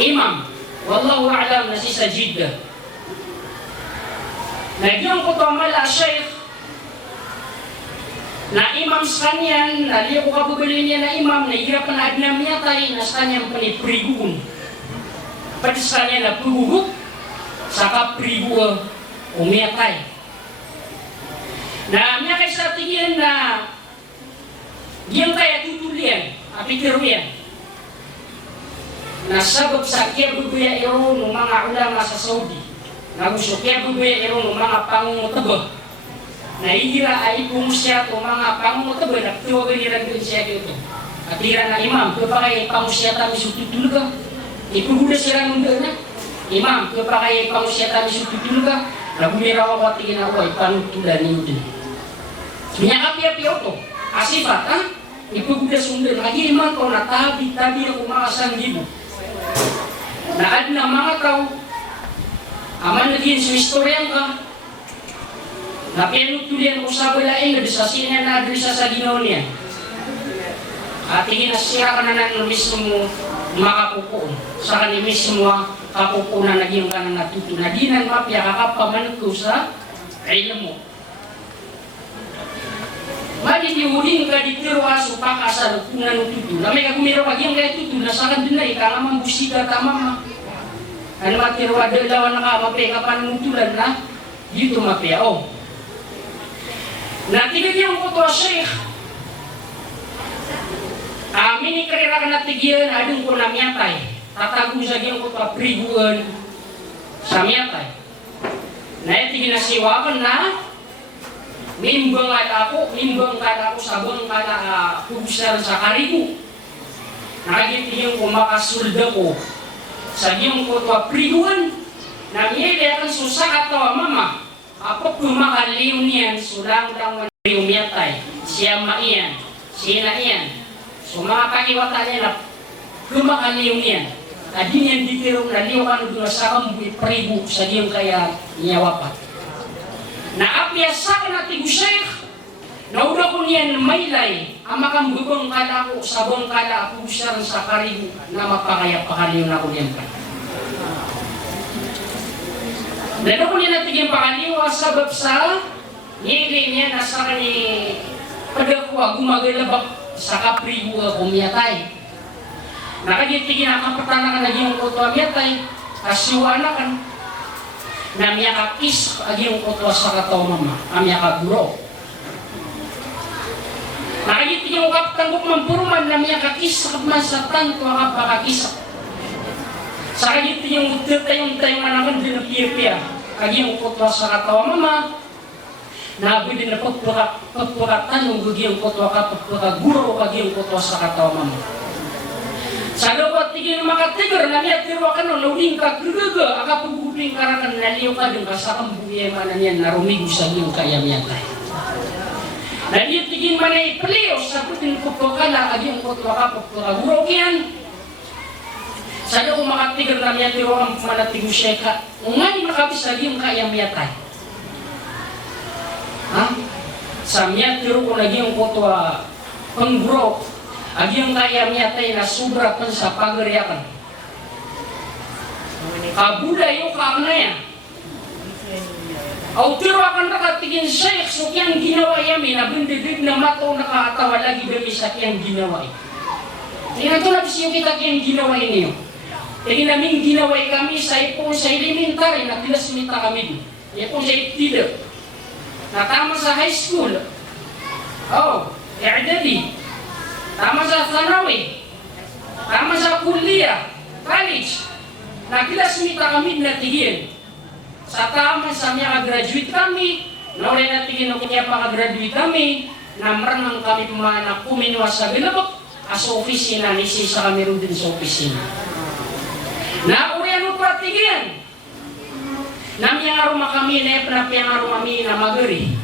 imam, wallahu a'lam na si sa Jeddah. Nagyang ko to mala Sheikh na imam sa kanyan, naliyo ko kabubali niya na imam, nahihirapan na adnam niya tayo, na sa kanyang panipriguun. Pati sa kanya na puguhuk, saka priguwa umiyatay. Na niya kay sa tingin na diyang kaya tutulian, apitiruyan. Nasabab sa kaya bubuya iro ng mga ulama sa Saudi. Nagusok kaya bubuya iro ng mga pangungutaba. Nahihira ay pumusya ko mga pangungutaba na tuwagan nila doon siya dito. At hira na imam, kaya pa kayo pamusya tayo sututulog ka. Ipuguda sila ng doon na. Imam, kaya pa kayo pamusya tayo sututulog ka. Nagumiraw ako at tingin ako ay panutulan niyo din. Minyak-api-api ako. Asifat, ha? Ipuguda sundin. Lagi imam ko na tabi-tabi ako makasanggibo. Naad na mga tao, aman naging sumistoryan ka, na pinutulian ko sa balain, nabisasinan na adresa sa ginaw niya. At hinasira ka na ng mismo makapupo. Sa kani mismo kapupo na naging ka na natuto. Na di nang mapya kakapaman ko sa ilam mo. Maditihuling ka ditiro aso pakasa lukunan tutu. Na may kagumiro pag yung kaya tutu, nasakan din na ikangamang busika tamama. Ano matiro adalawan na ka, mapya ka panutulan na, dito mapya o. Natigil ko to Sheikh. Amin ikarira ka natigil, adun ko na miyatay. Tatago sa giyang ko to priguan sa miyatay. Natigil na siwakan na, mimbang ako sabang kada pugusan sa karigo. Nakagitigil ko makasulda ko sa giyang ko to priguan. Namiyay kan susah atau mama. Apa kumakaliw niyan, sulang lang maniyumiyatay, siya maiyan, siya iyan. So mga pakiwata niya na kumakaliw niyan. Adi niyan ditirong naliw ka nung nasakang ipribu sa diyong kaya niyawapat. Naapyasa ka na tigo Sheikh, nauda ko niyan maylay, amakang bubong kala ko, sabong kala ako siya sa karibu na mapakaya pakaliw na ko niyan ka. Dahil ko nila tiging pakaliwa sabab sa ngili niya na sa kani pagkakuha gumagalabak sa kapribu kumiyatay. Nakagitigin ang kapatana ka naging kutwa miyatay, kasyuan na kan na miyakakis aging kutwa sa kataw mama, amiyakaguro. Nakagitigin ang kapatanggok mampuruman na miyakakis kapman sa tanto ang kapakakisa. Sa kagit yung tayong manaman din ng piya-piya. Kagi yung kutwa sa katawa mama, nabi din na pagpuratan yung gagi yung kutwa ka, pagpuraguro kagi yung kutwa sa katawa mama. Sa dapat tigil makatigar, namiyak tirwa ka nun, lauling ka, gugaga, akapagubing karakan, naliw ka din, kasakang buhay manan yan, narumigo sa iyong kayamiyatay. Naliw tigil manay paliw, sa putin kutwa ka na, kagi yung kutwa ka, pagpuraguro kiyan. Sada ko makatigal na miya tiro ang manatigo siya ka. Ngay makabis lagi yung kaya miyatay. Ha? Sa miya tiro ko lagi yung kutwa panggro. Agi yung kaya miyatay na sobra pan sa pagaryakan. Kabuda yung kaam na yan. Aw tiro akan nakatigin Sheikh so kiyang ginawa yami na bindidig na mataw nakatawa lagi dami sa kiyang ginawa. Tingnan ko na siya kita kiyang ginawa niyo. Jadi namin ginaway kami sa ipon sa elementary na pinasmita kami. Ipon sa iptida. Natama sa high school. Oh, i'dadi. Tama sa thanawi. Tama sa kuliah, college. Na pinasmita kami na tigil. Sa tama sa mga graduate kami, na wala na tigil na kanya paka-graduate kami, na maranang kami pumana kuminwa sa ginabak, sa opisina, nisisa kami rin din sa opisina. Na urian mo patigian. Namiyang aruma kami na epnapiyang aruma kami na magari.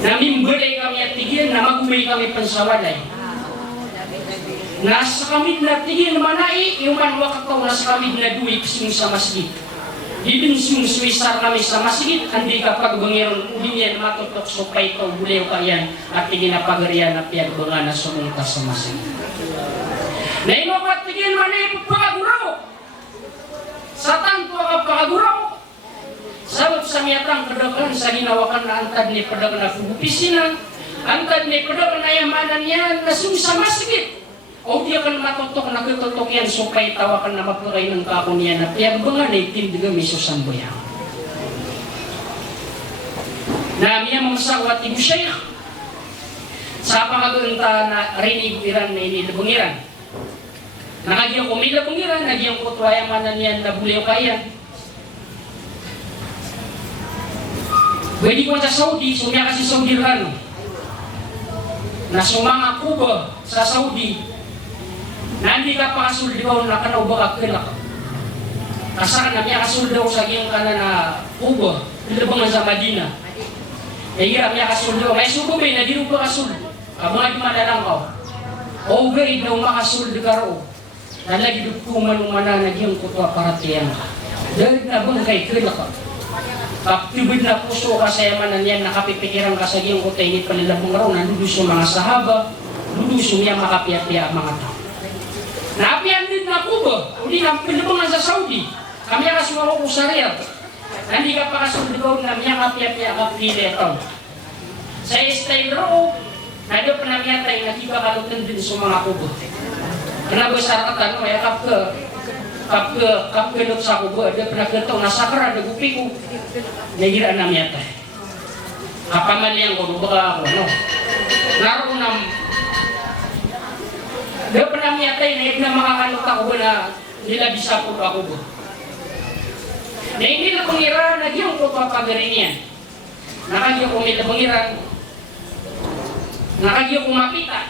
Namimbalay kami at tigian na magumay kami pansawalay. Nasa kami na tigian naman ay yung manwak ako nasa kami na duwi kusing sa masjid. Didun sumisar kami sa masjid, hindi kapag bangiron ulinyan matutok so paito bulew kayan at tigin na pagarian na piyagbangan na sumunta sa masjid. Na inukat tigiyan man ay pagpaguraw. Satan po ang pagpaguraw. Sabab sa miyatang pedagan sa ginawakan na antad ni pedagan na pupisinan, antad ni pedagan na yamanan yan na sa masakit. O di akan matutok na kututok yan supaya tawakan na mapakay ng kakon yan na piyagbangan ay tindigang misusambuyang. Na miya mamasawat ibu syekh sa pangagunta na rinig iran na inilabangiran. Nakagiyang kumilabangiran, nagiyang kutwayamanan yan na buliw kayan. Pwede ko sa Saudi, sumya kasi Saudi rano. Na sumanga Cuba sa Saudi, na hindi ka pa kasuldaw na kanawba ka kilak. Kasakan na miya kasuldaw sa giyang kana na Cuba, ilabangan sa Madina. Iya miya kasuldaw, may sumubay na di rin pa kasuldaw. Mga di manalang ka. O grade na umakasuldaw ka ro. Nalagi dukuman umana na giyang kutwa paratiyan ka. Dahil na bang kay kilak ka. Kaptibid na puso ka sa yamanan yan, nakapipikiran ka sa giyang kutay ni panilabong raw, nanduduso mga sahaba, duduso niya makapiya-piya ang mga tao. Naapian din na Cuba, hindi na pinabangan sa Saudi. Kami ang kasuwa ko sa Riyadh. Hindi ka pa kasunod na miya kapiya-piya kapili ito. Sa style raw, nado pa na miya tayo nakikakalutan din sa mga Cuba. Kaya ba sa katan, kaya kapilot sa Cuba, ada penagataw na sakara, nagupi ko. Nahiraan na miya tayo. Kapamalihan ko, baka ako, no? Laro na Dahil pa namin yatay na yung makakalot ako na nilabisa po ako po. Na hindi na pangira, nagyong ko papagarin yan. Nakagiyong kumila pangira, nakagiyong kumapita.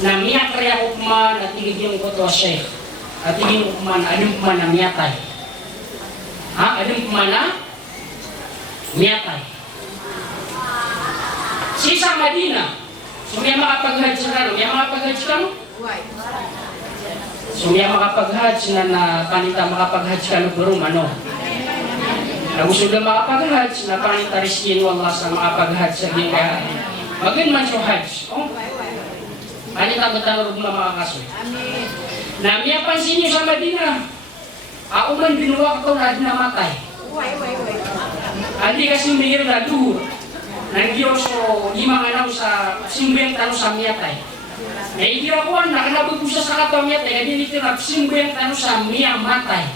Na miyak kaya ko kuman at tigigiyong ko to siya. At tigigiyong ko kuman, anong kuman na miyatay. Ha? Anong kuman na? Miyatay. Sisa Madina. So may makapag-hajj na, may makapag-hajj ka no? So may makapag-hajj na panita makapag-hajj ka no, pero ano? Nagusto na makapag-hajj, na panita riskin wallah sa makapag-hajj sa ginga. Magin man siya hajj. Oh? Panita batalog na mga kaso. Na may pansin niyo sa Madina, ako man binuwak ko na namatay. Adi kasi umihir na duhur. Nandiyo so limang anaw sa simbuyang tanong sa miyatay. Naikira ko ang nakalabog ko siya sa kataw miyatay. Kaya dinitirap simbuyang tanong sa miyamatay.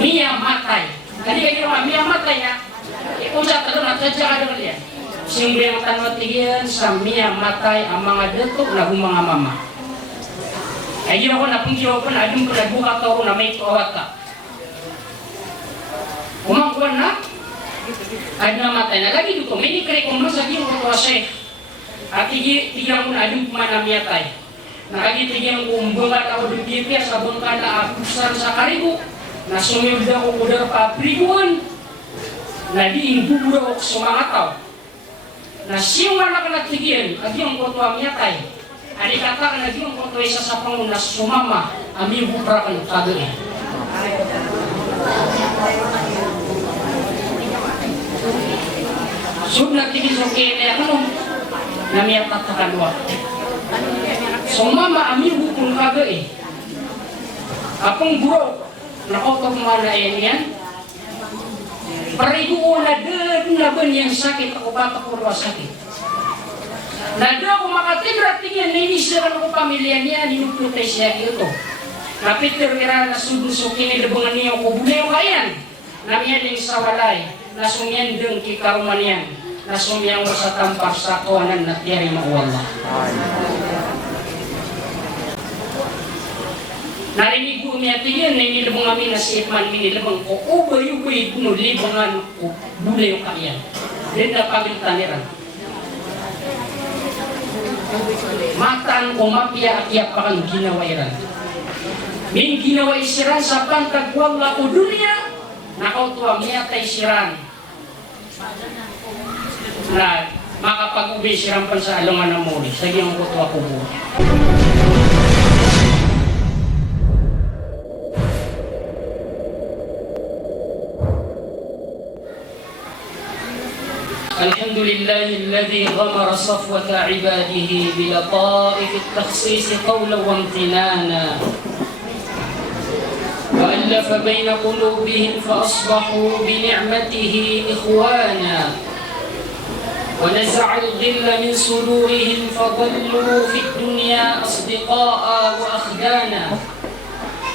Miyamatay. Kaya kaya miyamatay na. Kung sa talong natadya ka doon yan. Simbuyang tanong tigyan sa miyamatay ang mga datok na mga mama. Kaya gina ko na kung ginawa ko na adun ko nagbuka ko na may tuwat ka. Kumangkuan na. At namatay na lagi dito, may nikri kong masagin ko to siya. At tigyan ko na adong kumanamiyatay. Nakagitigyan ko bungat ako dugipya sa bangka na apusan sa karigo. Na sumilda ko kudar pa priguan. Na diing bubura ko sa mga tao. Na siyong anak na tigyan, agyong ko to amiyatay. Ani kata ka na agyong ko to isa sa panguna sumama, aming bubra ka ng kagawin. Sud nagtigil sa kaya ano, namiyat na takalwa. So mama, amin bukong kaga eh. Apong bro, nakotong mga yan. Parigo na din na ba niyang sakit, ako bata ko ruwa sakit. Nado ako makatindrat tingin, nainisiran ako pamilya niya, ninuputay siya ito. Napitir kira na sudusukin, nilabungan niya ako, buliw kayan. Namiyan yung sawalay, nasumyan din kikaruman yan. Nasumiyang mo sa tampar sa kawanan na tiyari mawala. Narinig ko niya tingin na inilabang kami na si Itman, minilabang ko, ubay, libangan ko, bulay yung kayan. Din na pagintaniran. Mataan ko mapiya-apiya pa kang ginawairan. Min ginawai siran sa pantagwang lako dunia, nakautuwa miyatay siran. Na makapag-ubi sirampan sa alungan ng muli. Sa iyong kutuwa ko mo. Alhamdulillah الذي غمر صفوة عباده بلطائف التخصيص قولا وامتنانا وألف بين قلوبهم فأصبحوا بنعمته إخوانا ونزع الغل من صدورهم فظلوا في الدنيا أصدقاء وأخدانا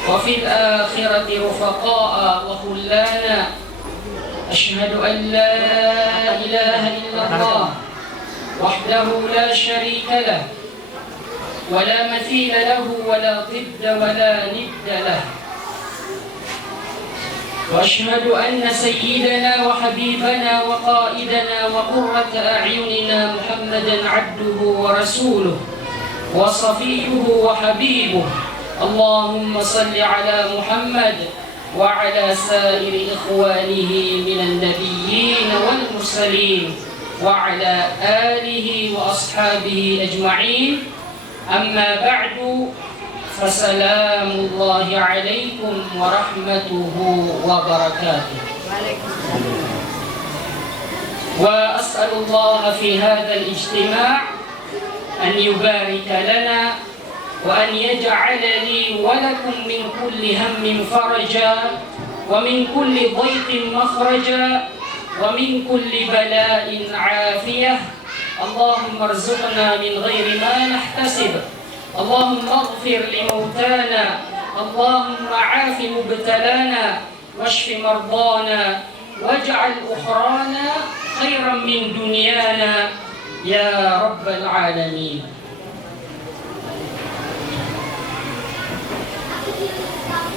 وفي الآخرة رفقاء وخلانا أشهد أن لا إله إلا الله وحده لا شريك له ولا مثيل له ولا ضد ولا ند له وأشهد أن سيدنا وحبيبنا وقائدنا وقرة أعيننا محمدا عبده ورسوله وصفيه وحبيبه اللهم صل على محمد وعلى سائر إخوانه من النبيين والمرسلين وعلى آله وأصحابه أجمعين أما بعد فسلام الله عليكم ورحمته وبركاته وأسأل الله في هذا الاجتماع أن يبارك لنا وأن يجعل لي ولكم من كل هم فرجا ومن كل ضيق مخرجا ومن كل بلاء عافية اللهم ارزقنا من غير ما نحتسب اللهم اغفر لموتانا اللهم عاف مبتلانا واشف مرضانا واجعل أخرانا خيرا من دنيانا يا رب العالمين.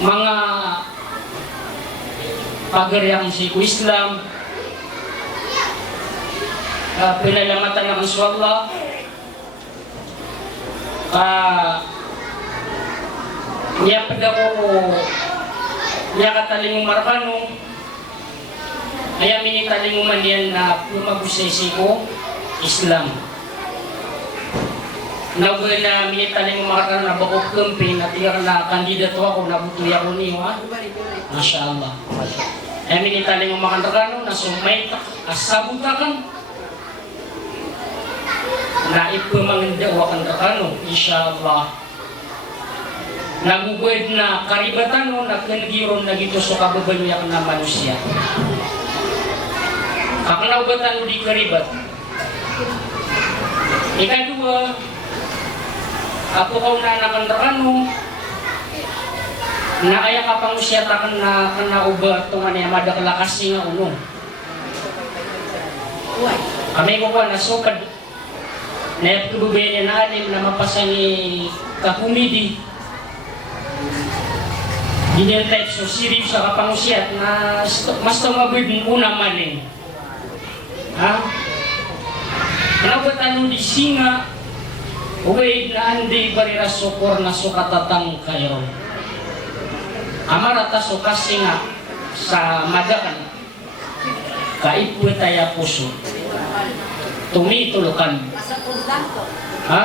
Mga pagaryang siku Islam, pinalamatan ng Allah, niya pada ko niya kataling markano, kaya minitaling umanian na lumagusesi ko Islam. Nabuhay na minitaling umakakar na bakok campaign na tiyak na kandidato ako, nabutuya ko niyo ha. Masya Allah. Ay minitaling umakakar na sumay asabutakan na ipamangandawakan kakano, insya Allah. Nagubuhay na karibatan no, nagkangiron na gito sa kababayak na manusia. Kakalaubatan di karibat. Ikadua, ako kau na nakandrakano na kaya kapang usyatakan na kanauba tungan niya madakalakasi nga uno. Kami ko na sukad na ipagubay niya na alim na mapasa ni kakumidi. Ganyan type so serious sa kapang usyat na mas tumabid una maling. Ha? Kanauba di singa uwid na andi barira sukor na sukatatang kayo. Amarata sukasi nga sa madakan kaipwe taya puso. Tumitulkan. Ha?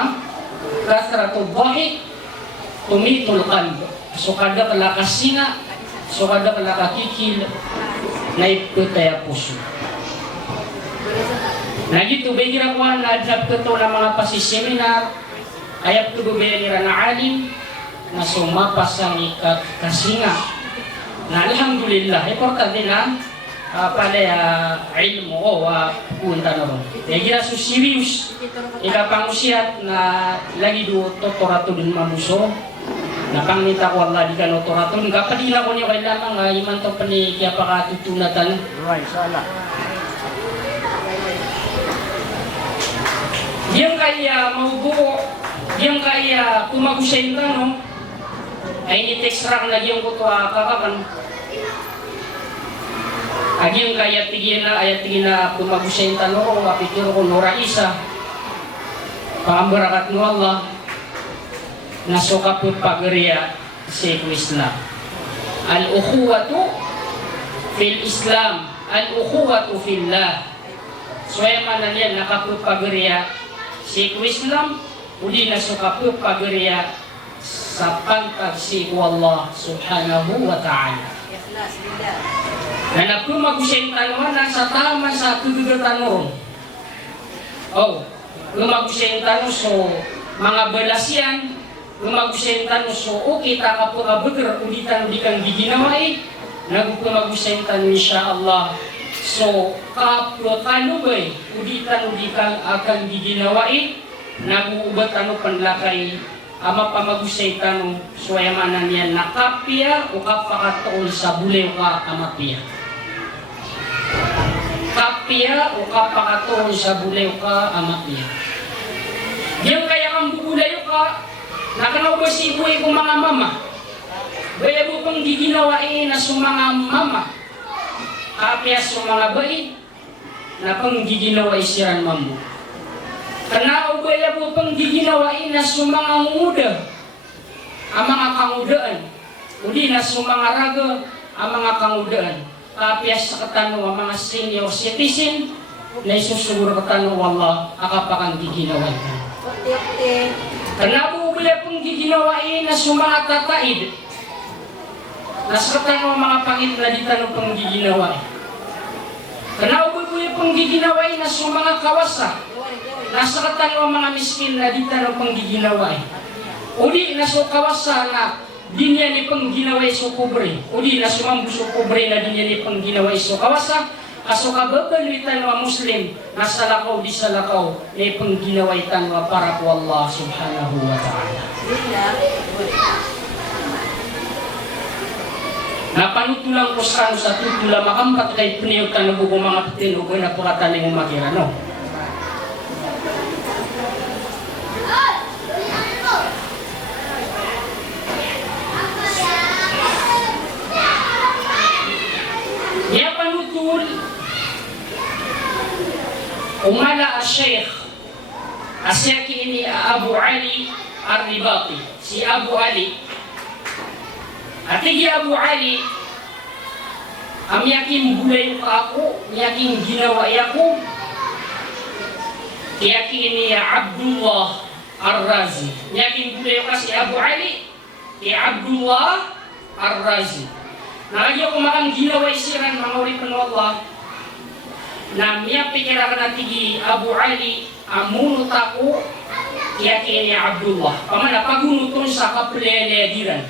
Kasratu bahi tumitulkan. Sukada kalakasi nga, sukada kalakakikil na ipwe taya puso. Na dito, bigyan ko na adlap ko ito ng mga pasiseminar, ayap ko bubaya na alim, na sumapas ang ikasinga. Na alhamdulillah, importante na ilmu o punta na ron. Kaya so serious, ikapangusiat na lagi do totorato din mamuso. Napangita ko Allah di ka totorato. Kapadila ko niyo kailangan iman to pa ni kaya pakatutunatan. Right, salah. Yang kaya mahubuo, yang kaya kumagusayin ka, no? Ay nitextract na yung kuto kakakan. Ag yung kaya tigyan na, ayat tigyan na kumagusayin ka, no? Kapitiro ko, no, Raisa. Pangambarakat no Allah. Nasuka po pagriya sa Islam. Al-ukhuwatu fil Islam. Al-ukhuwatu fillah. So ay manalian nakapagpagriya si Islam uli na sukapyo pagriya sa pantag si Allah subhanahu wa ta'ala. Na nagkumagusay tanuan na sa tama sa kagagatan ron. Oh, lumago siya yung tanong, so mga balas yan, lumago siya yung tanong, so okay, taka po ka bagar, ulitan di kang giginaway, lumago siya yung tanong, insyaAllah. So, kaplo bay, ulitan di kang akan giginaway, naguubat ano panlakay, ama pamagusay tanong, so ayamanan yan, nakapya o kapakatoon sa bulew ka amapya. Kapya o kapakatoon sa bulew ka amapya. Diyan kaya kang bubulayo ka, nakanaw ba si buhay kong mga mama? Baya mo pang giginawain na sa mga mama, kapya sa mga bayi, na pang giginaway siya ang mamu. Kanao baya mo pang giginawain na sa mga muda, ang mga kangudaan, uli na sa mga raga, ang mga kangudaan. Kapya sa katano ang mga senior citizen na isusuguro katano wala akapakang giginawain ka. Kanao baya pang giginawain na sa mga tataid, nasa katano ang mga pangit na di tanong pang giginawain. Kanao baya pang giginawain na sa mga kawasa, nasa katano ang mga miskin na di tanong pang giginawain. Uli na sa kawasa na di niya ni pang ginaway so kubre. Uli na sumambu so kubre na di niya ni pang ginaway so kawasa. Kaso kababalitan wa Muslim nasa lakaw di sa lakaw na pang ginaway tanwa para po Allah subhanahu wa ta'ala. Napanutulang ko sa tutula makampat kay puniyot ka na buko mga patinugo na puratan ng umagira, no? Ya panutul umala al-Sheikh asyaki ini Abu Ali Ar-Ribati, si Abu Ali atigi Abu Ali am yakin bulay ko ako, yakin ginawa ako, yakin ini Abdullah Ar-Razi, yakin bulay ko si Abu Ali Abdullah Ar-Razi. Nakagyo ko makang ginawa isiran mga uri pa Allah na miya pikira ka natigi Abu Ali amunot ako kaya kini Abdullah pamana pagunuton sa kapulelediran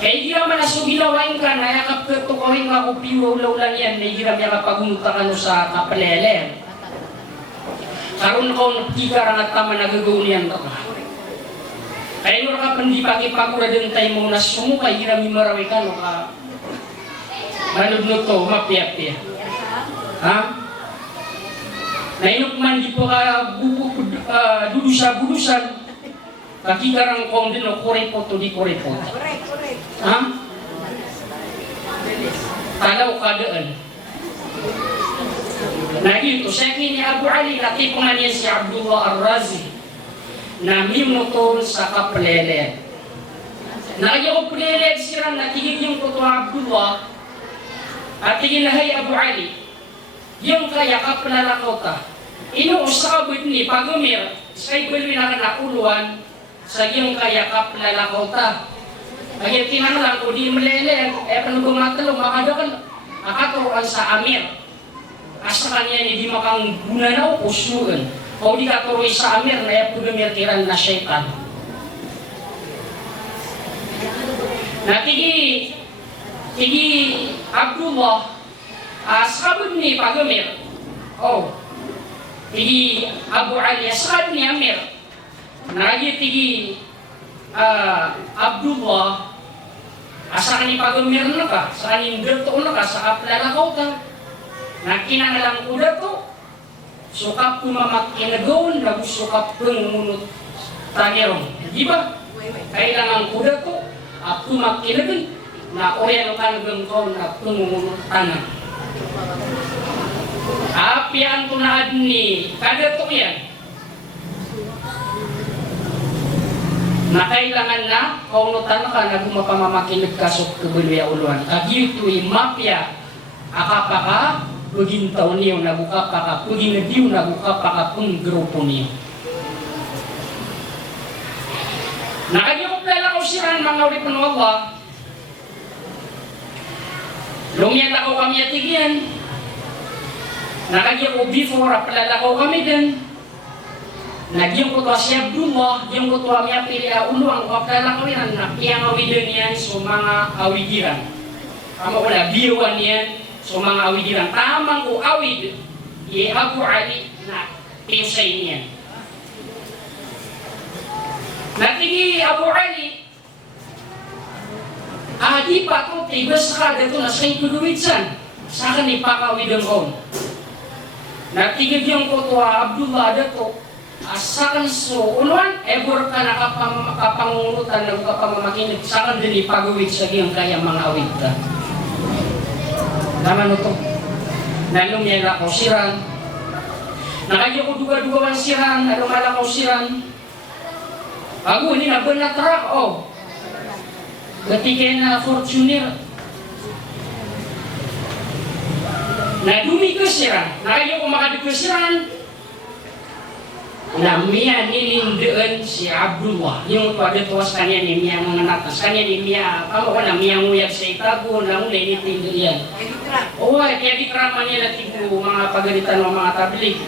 kaya gira man aso ginawain ka na yakap kertukawin nga ko piwaw lang yan na gira miya kapagunutan ka no sa kapulele karoon ko nagkikara nga tama nagagawin yan ka kaya nyo ka pandi pagipagura din tayo mo na sumukay, hirami marawi ka, no ka manubnod to, mapiyap-piyap. Ha? Nainok man di po ka dudusa-budusan, kakikarang kong din, no, korepot o di korepot. Ha? Talaw ka daan. Na dito, sa akin ni Abu Ali, natipungan niya si Abdullah Ar-Razi, na minuton sa kapulele. Nakagyo ko pulele siram na tigil yung kuto Abdullah at tigil na hay Abu Ali yung kaya kapulalakaw ta. Inuos sa kabut ni pagumir sa ibulwi na nakuluan sa yung kaya kapulalakaw ta. Kaya tinanong ko di malele panugong matalong makadakan nakaturuan sa Amir. Asa kanya ni di makang gunanaw o sugan. O di ka turoy sa Amir na punumirtiran na syaitan. Na tigi Abdullah sabod ni Pag-Amir. Oh, tigi Abu Ali sabod ni Amir. Nagi tigi Abdullah asa ni Pag-Amir na ka, sa kanin bertoon na ka, sa kaplalakaw ka. Nakinangalang kuda to. Sukap kumamak inagawan, nagusukap kong munot tangerong. Di ba? Kailangan kuda ko, at kumak inagan, na oryan ka nagangkaw na kumunot tanang. Apian tunaan ni kada to yan. Na kailangan na, kaunutan ka na gumapamamakinig kasok kabuluya uluan. Agyo ito'y mapya, akapaka, pagintaw niyo nabuka pa ka, paginadiw nabuka pa ka pang grupo niyo. Nakagiyok na lang ako siran mga ulit ng Allah. Lumyan ako kami atigyan. Nakagyan ko before, palalakaw kami din. Nagyang ko to si Abdullah, yung ko to amya pili unuang palalakawinan na piyang awidan yan sa mga awidiran. Kama ko na biruan yan sa mga awidiran. Tamang ko awid, Abu Ali na tiyusay niyan. Natingi Abu Ali, di pa ko, tibas ka dito na sa'yo tuluwitsan. Sa akin ipakawidan ko. Natigid yung ko to Abdullah dito. Asakan so, unuan, ebor ka nakapangungutan ng kapamamakinig. Sakan din ipagawid sa iyong kaya mga awid ka. Naman ito. Nalong niya lakaw siran. Nakaya ko duga-dugawan siran, nalong malakaw siran. Bago, hindi na ba natrak, oh. Gatigay na Fortuner. Nadumi ko siran. Nakaya ko makadumi siran. Na miya nilindaan si Abdullah. Yung pada tuwas kanya ni miya mga natas. Kanya ni miya, ako ka na miya nguyag sa itago, na muna initindig yan. Oo, kaya dikrama niya natin mga pagalitan ng mga tablig.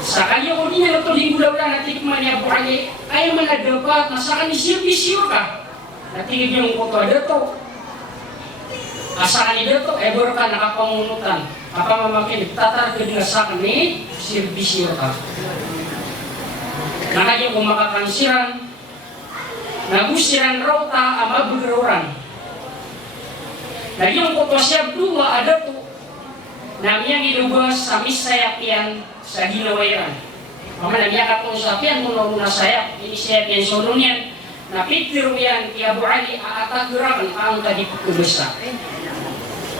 Sa kanya ko niya na ito, linggo daw lang natikman niya po kanya, ayaw man nadapat, nasa kanya siyur ka. Natigig yung kuto, dato. Asa kanya dato, ever ka nakapangunutan. Kapamamakin, tatar ka din sa kanya, siyur ka. Nakaya kung makakansiran, nagusiran raw ta ang mabugururan. Nagyong kuto si Abdullah ada to, namiyang ilubas sa misayapyan sa ginawayan. Mama nagyakat kong sapian kung nauna sayap, inisayapyan solong yan. Napitir yan kay Abu Ali, aatagurakan ang kadipagkabasa.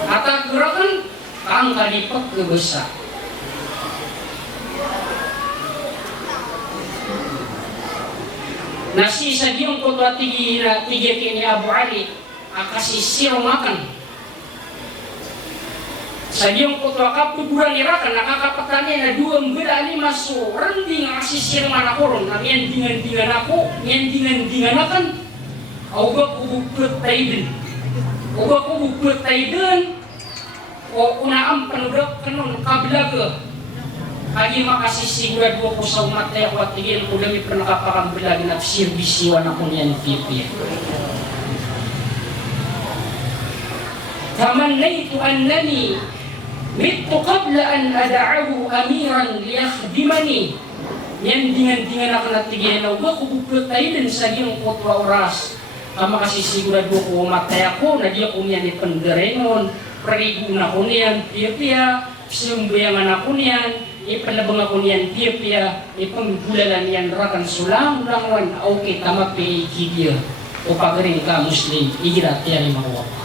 Atagurakan ang kadipagkabasa. Nasisa diyong ko to tigyakin ni Abu Ali, akasisiro makan. Sa diyong ko to akapuduran irakan, nakakapatani na duwang beda lima so, rendi nga akasisiro manakoron, na miyandingan-dingan ako, miyandingan-dingan akan, auga kubuput tayo din. Auga kubuput tayo din, o unaang panudak kanon, kablaga. Agi makasisigurad ko sa umatay ako at tigil ko dami pa nakapakambilag na sirbisiwan ako niyan pipi. Tamannaytu annani mittu qabla an ada'ahu amiran liyakhdimani. Yan dingan-dingan ako na tigil na uga kubukot tayo din sa giyong kutwa oras. Makasisigurad ko umatay ako na di ako niyan ipandarenon, prarigo na ko niyan pipi-piya, sumbayangan ako niyan, ipalabang ako niyan piya-piya, ipangbulalan niyan rakan sulang langwan, okay, tamat piya ikibya, o pagaring ka Muslim, igirat yan yung mga wapa.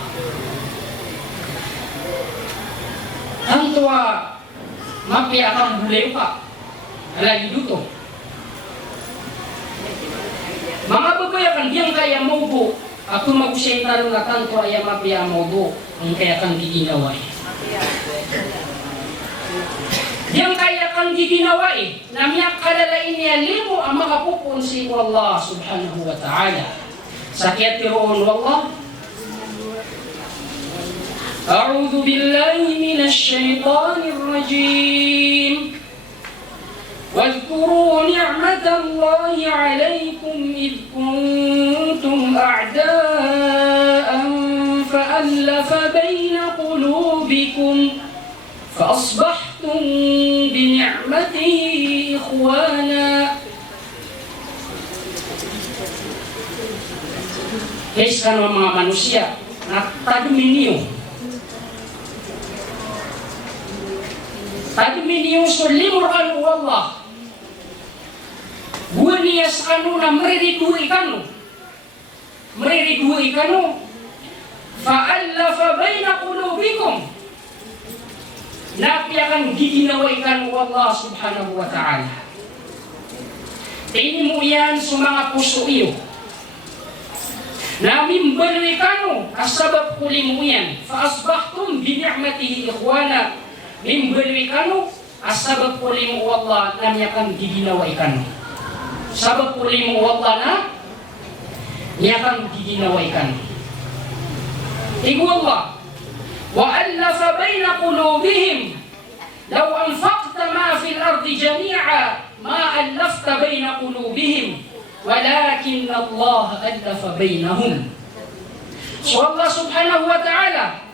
Ang tuwa, mapiya kang bulayo ka, alagi duto. Mga babayakan, diyan kaya maubo, ako mag-usay talo na tanto ay mapiya maubo, ang kaya kang giginaway. Yang kaya kang giginawai, na miyak kalalain niya limo ang makapupun si Allah subhanahu wa ta'ala. Sakit tiroon wallah. A'udhu billahi minash shaitanir rajim. واذكروا نعمة الله عليكم إذ كنتم أعداء فألف بين قلوبكم فأصبحتم بنعمته إخوانا. Guys, kan mga manusia nagtaduminyo. Taduminyo so limur kan Allah. Buwan niya sa kanuna meriridui kanu. Meriridui kanu. Fa'allafa baina qulubikum. Napiakan giginawaikan Allah subhanahu wa ta'ala. Tingin mo yan sa mga puso iyo. Namimbalwi kanu asabab kulim mo yan. Faasbahtum bini'matihi ikhwana. Mimbalwi kanu asabab kulim mo Allah namyakan giginawaikan. Sabab kulim mo Allah na niyakan giginawaikan. Igu Allah. وَأَلَّفَ بَيْنَ قُلُوبِهِمْ law anfaqta ma fil ardi jami'a ma allafta baina qulubihim walakin Allah allafa bainahum. So Allah subhanahu wa ta'ala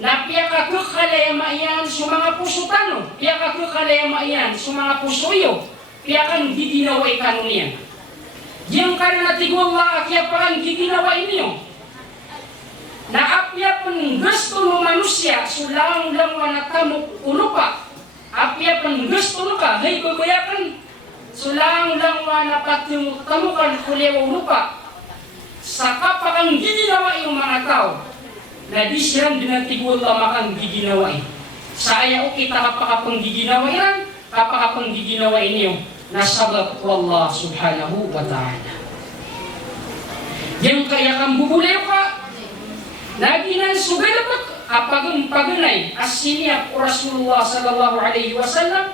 na piyakakakalayamayan sa mga puso tano, piyakakakalayamayan sa mga puso yo, piyakan giginawa ikano niya. Yang karena tigwala akya parang giginawa inyo. Na apya pun gusto mo manusia, sulang lang wanatamu ulupa. Apya pun gusto mo ka, hay guguyakan, sulang lang wanapatimutemukan kulewa ulupa. Saka parang giginawa yung mga tao. Na di siyang dengan tigwala makang giginawa eh. Sa ayaw kita kapakapang giginawa yan, kapakapang giginawa inyo. Nasabab Allah subhanahu wa ta'ala. Yang kaya kang bubulew ka, naginan sugalapag apagay asiniap Rasulullah sallallahu alaihi wasallam,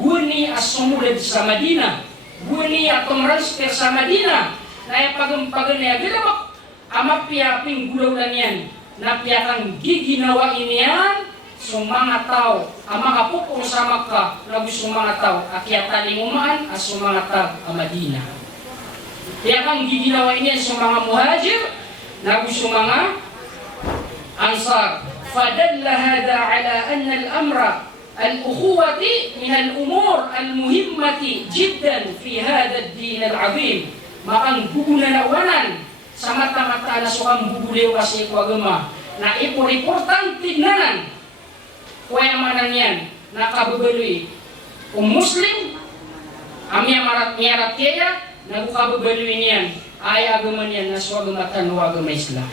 guni asumulad sa Madina, guni atumransper sa Madina, na apagay agilabak, amapiyaping gulaw lang yan, na piyakang giginawa iniyan, sa mga tao, ang mga pupong sa Makkah, na gusto mga tao, akyataling umaan, as sa mga tao, ang Madina. Kaya kang giginawa niyan sa mga muhajir, na gusto mga ansar. Fadalla hada ala anna al-amra al-ukhuwati min al-umur al-muhimmati jiddan fi hada ad-din al-azim. Makang gugunanawanan sa mata-mata na sukang bubulew kasi kwagama, na ipuriportang tignanan kuya manang yan, nakababaloy. Kung Muslim, amya marat kaya, nagukababaloy niyan, ay agaman yan, na swagamatan o agama Islam.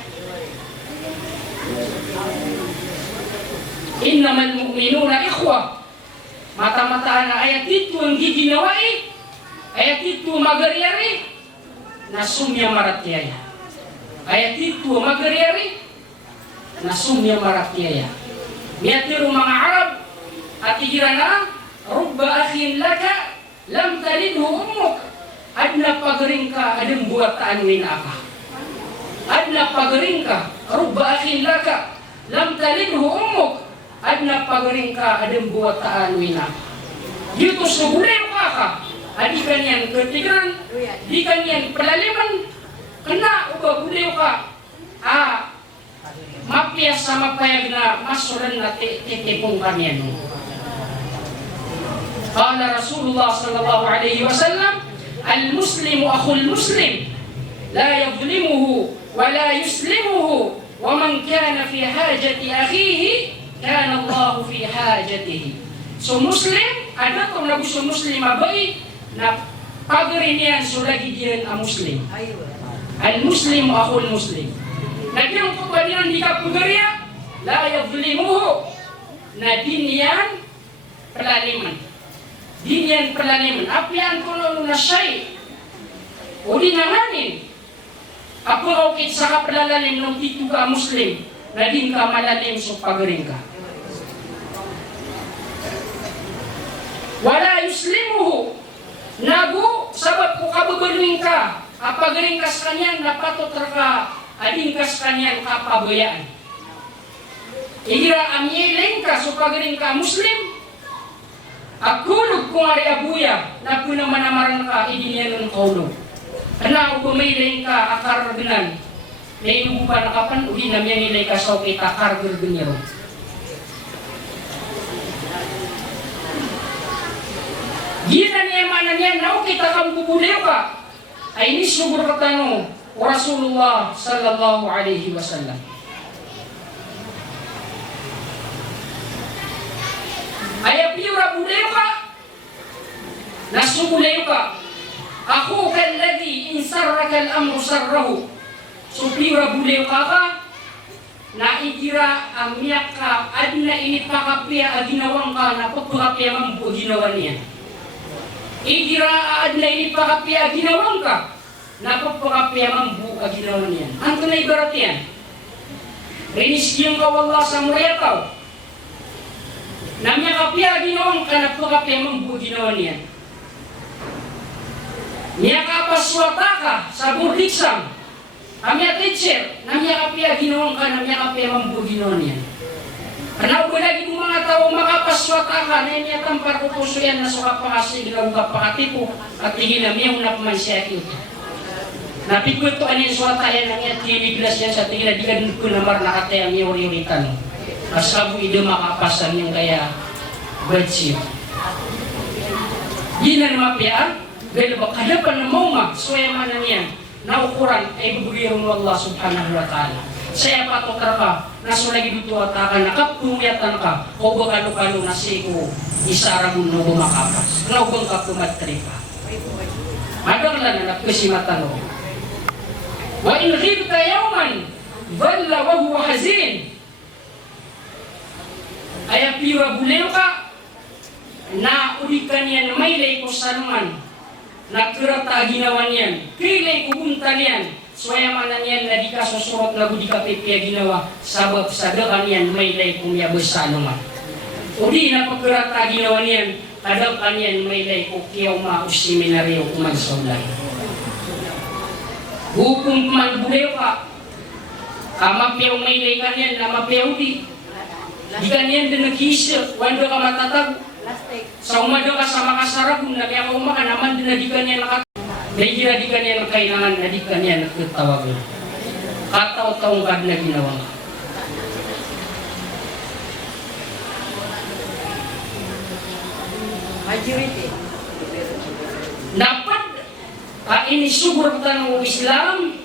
Innamal mu'minuna ikhwa. Mata-mataan na ayat ito ang giginawa eh. Ayat ito magaryari, na sumya marat kaya. Ayat ito magaryari, na sumya marat kaya. Miyatiru mga Arab at higirana, rubba akhin laka, lam talidhu ummuk. Adna pagaring ka, adang buhat taanuin apa. Adna pagaring ka, rubba akhin laka, lam talidhu ummuk. Adna pagaring ka, adang buhat taanuin apa. Dito sa bulew ka, adi kanyan ketigan, di kanyan pelaliman, kena uba bulew ka. Mapiyas sa mapayag na masuran na titipong kami ano. Qala Rasulullah sallallahu alaihi wasallam, al-muslimu akhul muslim, la yadhlimuhu wa la yuslimuhu, wa man kana fi hajati akhihi, kana Allah fi hajatihi. So Muslim, ada kung na gusto Muslim abay, na pagarin yan so lagi diyan ang Muslim. Al-muslimu akhul muslim. Nagyang kupanian di kapugarya, la yadhlimuhu, na dinyan pelaliman. Dinyan pelaliman. Apian ko nung nasyay, o dinanganin. Ako raukit sa kapalalalim ng tito ka Muslim, na din ka malalim sa pagaring ka. Wala yuslimuhu, nagu, sabab ko kabugaling ka, apagaring ka sa kanyan, napatot ka, ading kas kanyan kapabayaan. Igira amyeleng ka so pagaring ka Muslim. Agkulog kung ari abuya na punamanamaran ka idinyan ng kaulog. Kana upumayleng ka akaragnan. May inubupan na kapan uli na miyang ka sa kita karagnan. Gina niya manan yan na kita kang bubulew ka. Ay nisubur ka tanong. Rasulullah sallallahu alaihi wasallam. Ayap yura bulew ka, nasubulew ka. Ako kalladhi insarraka al-amru sarrahu. Supira bulew ka, na igira ang miyak ka, adna init pakapya aginawang ka, na pagpakapya mambu ginawa niya. Igira adna init pakapya aginawang ka, napagpakapya mambu aginawan yan. Ang tunay barat yan. Riniskiyong kawala sa murayataw. Namya kapya aginawang ka, napagpakapya mambu aginawan yan. Niya kapaswata ka sa burdiksam. Namya teacher, namya kapya aginawang ka, namya kapya mambu aginawan yan. Kanaw ko lagi mga mga tao makapaswata ka, na niya tampar ko puso yan na suka pa kasi ilaw ka pakatipo at higinamiyaw na paman siya ito. Napikot to anin swata yan ang yan, tinibiglas yan sa tingin na di ka ko namar nakatayang yuri-yuritan. Asabu ide makapasan yung kaya bedsheet. Di na mapian, dahil ba kadapan na mauma, suya man na niyan, na ukuran ay bubugirong Allah subhanahu wa ta'ala. Saya patokar ka, naso lagi dito atakan, nakapumiyatan ka, o bagalo-kalo na siko, isara mo no bumakapas. Naubang ka pumatri ka. Madaglan na nagkasimatan mo. Wa in ghibta yawman, dhalla wa huwa hazin. Ay pira bulew ka, na ulikan yan, may lay ko sanuman, nagkirata ginawan yan, kilay kubuntan yan, swayamanan yan na di ka susurot na di ka pipya ginawa, sabab sa dakan yan, may lay kumyabos sanuman. O di na pagkirata ginawan yan, kadakan yan, may lay kukiyaw maus seminaryo kumansawlay. Hukum manbulew ka, mapyaw may lay kan yan, na mapyaw di. Di kan yan din nag-iisip, wando ka matatag. Sa umado ka sa makasarap, na kaya ka umaka naman din na di ka niya nagira di ka niya nakailangan, na di ka niya nagtatawag. Kataw-taong kad na ginawa. Majority. Dapat inisubur ng Islam,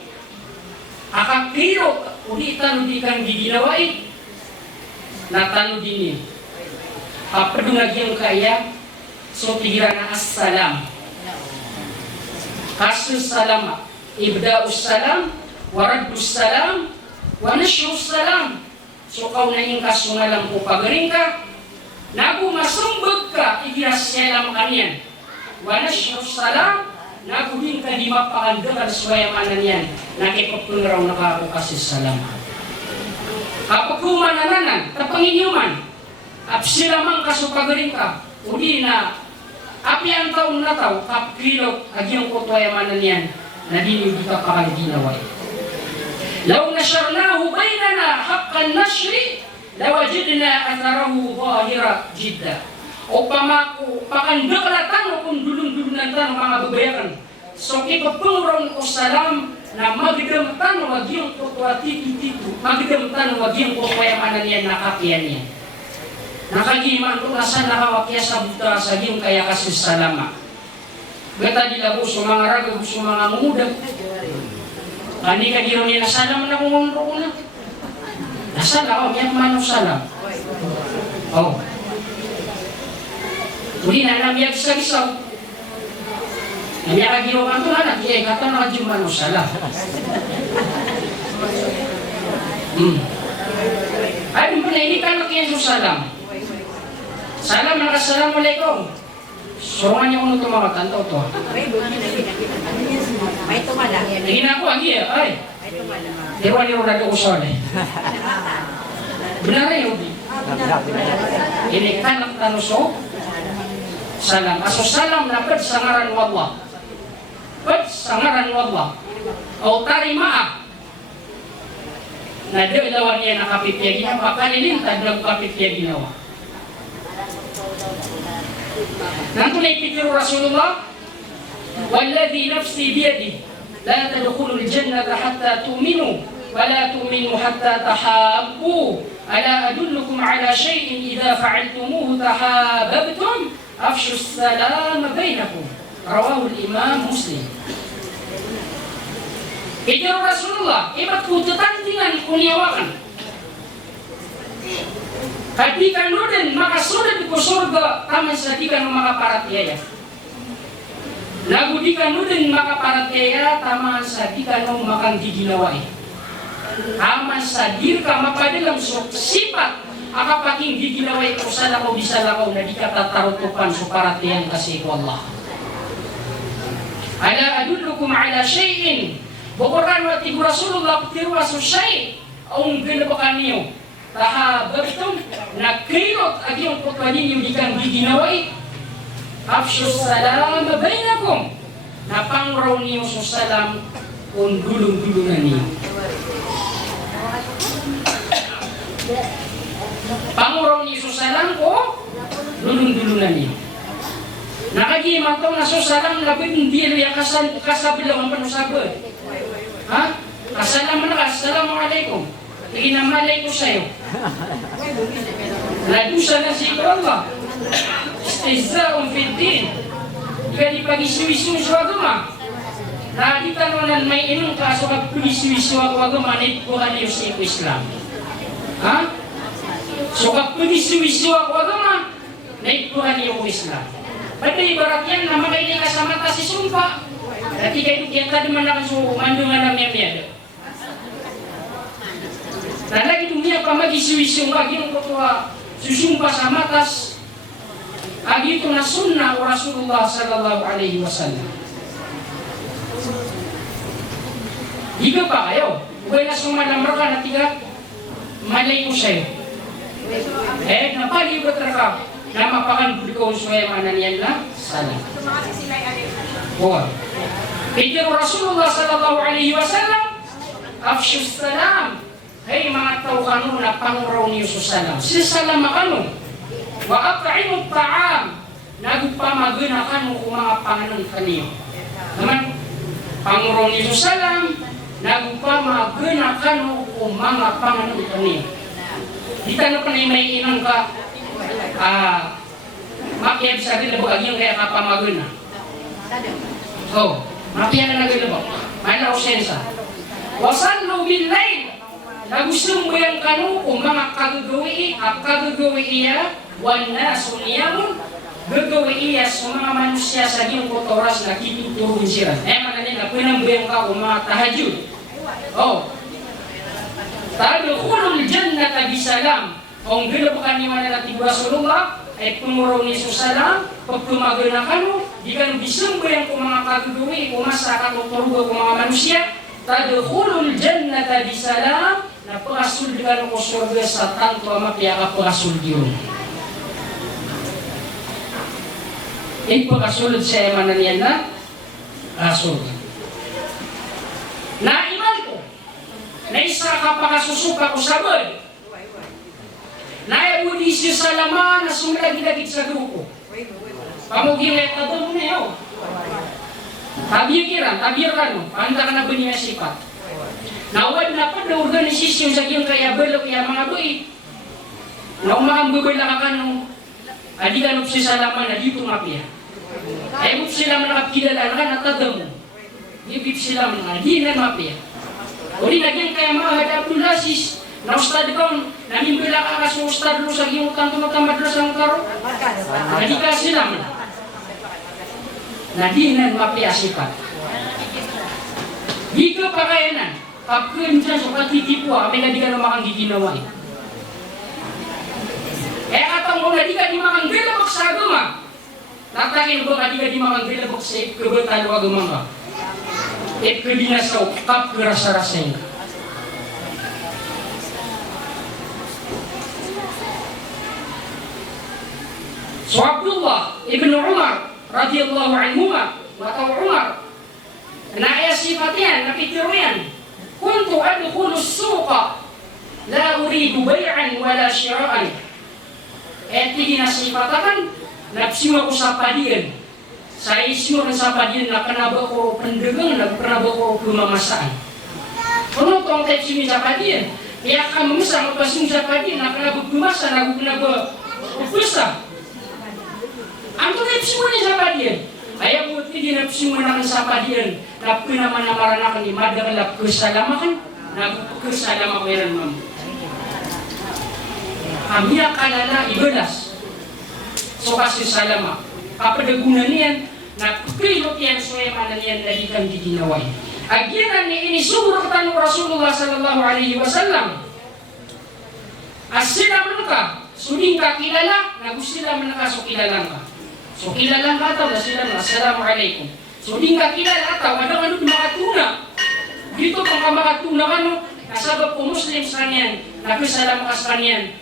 akakiro, ulitan di kang giginawain. Natano din yun. Padungag yung kaya, so tigira na as-salam. Kasus salam, ibda'us salam, waradus salam, wanasyus salam. So kau na yung kasungalang ko pagaring ka, nagumasumbag ka, igiras salam kanyan. Wanasyus salam, nagudin ka di mapakandakan swayamanan yan, nakipagpungraw na ka ako kasus salam. Kapag kumanananan, tapanginyuman, apsilamang kasupagaling ka, uli na, api ang taon na tao, kapkilot, agyang kutwayamanan yan, na di ka pakaginaway. Law nasyarnahu baynana haqqan nashri, lawajidna atharahu zahira jidda. O pamaku, pakandakalatan o kung dulong-dulungan mga babayaran. So kipapungron ko salam, na magdamtan wag yung kutwa titu-titu, magdamtan wag yung kutwayamanan yan nakakiyan yan. Nakagiman ko nasa nakawakya sa buta sa yung kaya kasus salama. Gata dila ko sa mga raga, sa mga muda. Kani ka giro niya nasalam na kung unro ko na. Nasala, yan manong salam. Oh. Uli na namiyag sa isaw. Namiyag giro ka ito na, kaya kata na yung manong salam. Ay, mo na hindi ka nakiyan sa salam. Salam, assalamualaikum. Suruhan niyo kung ito mga tanto to. May tumala. Tingin ako, agi ay. May tumala. Diwa-diwa na doon ko benar yun. Ini kan tanuso. Salam. Aso salam na ped sangaran wallah. Ped sangaran wallah. O tarimaa. Na doon lawan niya nakapipya ginawa. Kanilintad nagpapipya ginawa. Nanto na ipitiru Rasulullah, walladhi nafsi biyadi, la tadkhulu al-jannata hatta tu'minu, wa la tu'minu hatta tahabbu. Ala adullukum ala shay'in idha fa'altumuhu tahabbtum, afshu as-salam bainakum. Rawahu al-Imam Muslim. Ipitiru Rasulullah, iba't kututantingan kunyawakan. Kadikan mo din, makasunod ko surga, taman sa dikan mo makaparatiyaya. Nagudikan mo din makaparatiyaya, taman sa dikan mo makanggiginaway. Taman sa dir ka mapadilang sipat, akapaking giginaway ko sa lakaw di sa lakaw na di ka tatarutupan so paratiyan kasi ko Allah. Ala adullukum ala shay'in, bukuran wa tigu Rasulullah putiruwa so shay, ang ginabakan niyo. Tahabbtum, nakilot ag yung kutwa ninyo di kang giginaway. Afsyus salam bainakum, napangraw niyo sa salam kung gulong-gulungan niyo. Pangraw niyo sa salam, dulun-dulunan niyo. Nakagimang to na so salam na bindiro ya kasabilang ang panusabot. Ha? Assalamualaikum. Inamalay ko sa'yo. Ladusa na si Allah. Istihza'un fiddin. Ika di pag-isuisu sa agama. Nakita naman may inong kaso pag-isuisu ang agama na ikuhan niyo sa Islam. Ha? So kapag isuisu ang agama na ikuhan niyo ang Islam. Ba't ibarat yan na makaili ka sa mata si sumpa? Dati kayo kita di man nakasumandungan na miyamiyado. Na lagi dunia pa mag-isuisu lagi ang kutuwa susumpa sa matas. Agi ito na sunnah o Rasulullah sallallahu alaihi wasallam. Higa pa kayo. Kung na sumanamar ka na tiga, malay ko sa'yo. Napali ba ka? Na mapakan ko suya manan yan na salam. Buwan. Pero Rasulullah sallallahu alaihi wasallam, afshus salam. Hey mga tao kanu na panguraw niyo sa salam. Sisalam kanu. Wa at'imu ta'am. Nagpamagana kanu kung mga panganon kaniyo. Naman, panguraw niyo sa salam. Nagpamagana kanu kung mga panganon kaniyo. Dito na pa na may inang ka. Makiab sa atin na buwag yung kaya kapamagana. Makiab na nagilabok. May nausensa. Wasallu bil-layl. Nagusong mo yung kanu kung mga kagagawi iya, wana sunyamun, gagawi iya sa mga manusia sa iyong oras na kituturun siya. Mananin na pinambayang ka kung mga tahajud. Tadkhulul jannata bisalam. Kung ginabukan ni mana natin Rasulullah, ay pumuraw ni Susalam, pag tumagal na kanu, di ka nabisumbayang kung mga kagagawi, kung masaka kung turuga kung mga manusia, tadkhulul jannata bisalam, na perasul dengan ko surga sa tanto ama piyaka perasul diyon. Pagkasulod sa emanan yan na rasul. Naiman ko, na isa ka pakasusupa ko sabod. Naibudisyo sa laman na sumilagidagid sa grupo. Pamugilay ka doon na yun. Tabiran, panda ka na ba niya sipat? Nawad na pa na organisasyon sa iyong kaya belok kaya mga buhay. Na umahambubay lang ka nung adi ka nung sisalaman na dito mapiya. Ay mo sila nakapilala na natadam mo. Ibig sila mga di na mapiya. O di nagyang kaya mga hadapun lasis na ustad ka namimbila ka ka sa ustad mo sa iyong kanto na tamadras ang karo. Adi ka sila man. Na di na mapiya sipat. Di ka pa kaya na. Kapag dyan sa katitipo, may nga di ka naman ang giginawa eh. Katang kung di ka di makang gilabok sa agama, tatangin ko nga di ka di makang gilabok sa ikabatan o agama ka. Ikabinasaw, kapirasa-raseng ka. So Abdullah ibn Umar, radiyallahu anhuma, mataw Umar, naaya sifat yan, napitiro yan. Kuntu adkhulu as-suqa la uridu bay'an wala shira'an. Iti ginasipatakan nagsiwa ko sa padiyan. Sa isyo ng sa padiyan na kanaba ko pandagang nagkanaba ko pumamasaan. Kuno to ang tepsimi sa padiyan. Kaya ka mamusa magpasung sa padiyan na kanaba pumasa nagkanaba pupusa. Ang tepsimi ni sa padiyan. Ayaw mo iti ginapsimo na sa padiyan. Napko naman na maranakan ni Madang lap kesalamakan, nagkesalama ko yan mam. Kami akalala ibadas. So kasi salama. Kapadagunan niyan, nagpilot yan so yung manan yan na di kang giginaway. Aginan ni inisuro ng Rasulullah sallallahu alaihi wasallam. Asila man ka, suling ka kilala, nagusila man ka, so kilalang ka. So kilalang ka tao, sila na, assalamualaikum. So di ka kilala tao, ano makatuna. Dito pang makatuna ka no, nasabab ko Muslim sa kanyan, nagsasalam ka sa kanyan.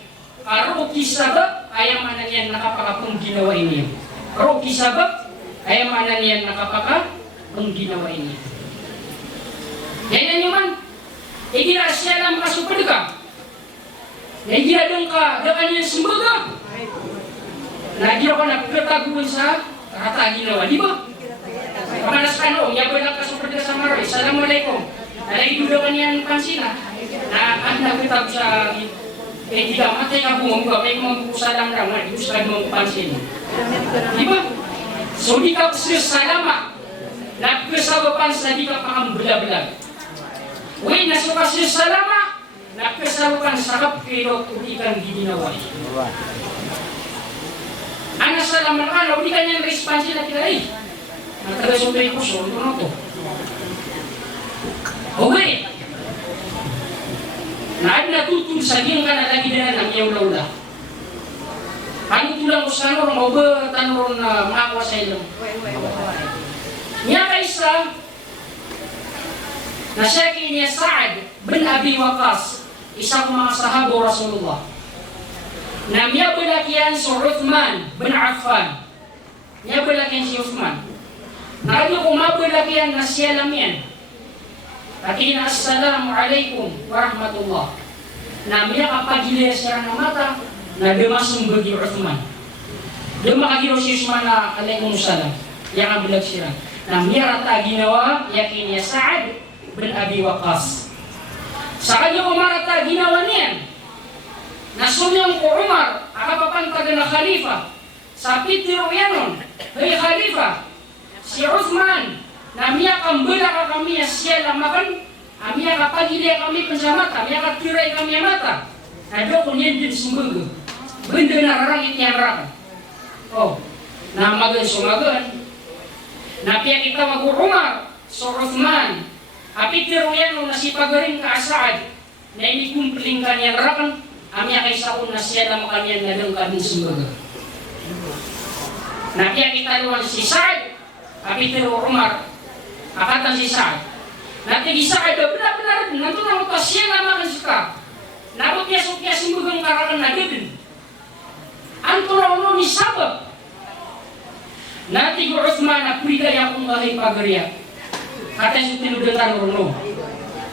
Roki sabab, ayamanan yan nakapakapong ginawa niya. Roki sabab, ayamanan yan nakapakapong ginawa niya. Yan nyo man, iginasya lang makasupad ka. Nagyadang ka, dakan yan sumbaga. Nagyo ka nagkataguan sa kakata ginawa, di ba? Pamanas ka noong, yaboy lang ka super ka sa maroy. Assalamualaikum. Nalaidudo ka niyan pansin na ang nagkatag sa di ka matay ka bumungga, may mga lang naman, gusto ka mong pansin. Di ba? So di ka salama. Nagkasawapan sa di ka pakambula-bulag. Uy, nasuka salama. Nagkasawapan sa kapkirot o di kang ginawa. Ang salaman ka, di ka niyang responsi na tinay. Nagkagasuntay ko, so ito na to. Okay. Naad natutong sa diyang ka na lagi na ng iyong laula. Ano tulang ko sa ano, mau ba tanong na makakuha sa ilong? Niya kaysa, na siya niya Sa'ad bin Abi Waqqas, isang mga sahabo Rasulullah. Na niya balakian si Uthman bin Affan. Niya balakian si Uthman. Nakanya kung mabalakian na siya lang yan. Katina assalamualaikum warahmatullah. Na niya kapagilya siya ng mata, na dumasong bagi Uthman. Dumakagiro si Uthman na alaikum salam. Yang ang bilag siya. Na niya rata ginawa, yakin niya Sa'ad bin Abi Waqqas. Sa kanya umarata ginawa niyan. Nasunyang ko Umar, akapapantaga na khalifa. Sa pitiro yanon, hey khalifa, si Uthman, na miya kambula ka kami siya lamakan, miya kapagilya kami pensamata, miya katiray kami mata. Nado ko niyan din sumbaga. Benda na rarangit niya rakan. Oh, na magan sumagan. Napiya kita mag Umar, so Uthman, apitiro yanon nasipagaring ka Sa'ad, na inikumpling ka niya rakan, amya kaysa ko na siya lang kanya na lang kami sumbaga. Napiya kita luwan si Sa'ad, apitiro Umar, akatan si Sa'ad. Natigi Sa'ad, benar-benar, nanto na ko siya nga makan suka. Nabot niya sukya sumbagang karakan na gabin. Anto na uno ni sabab. Natigo Uthman na pulida yung kong ahay pagariya. Kata yung tinudutan uno.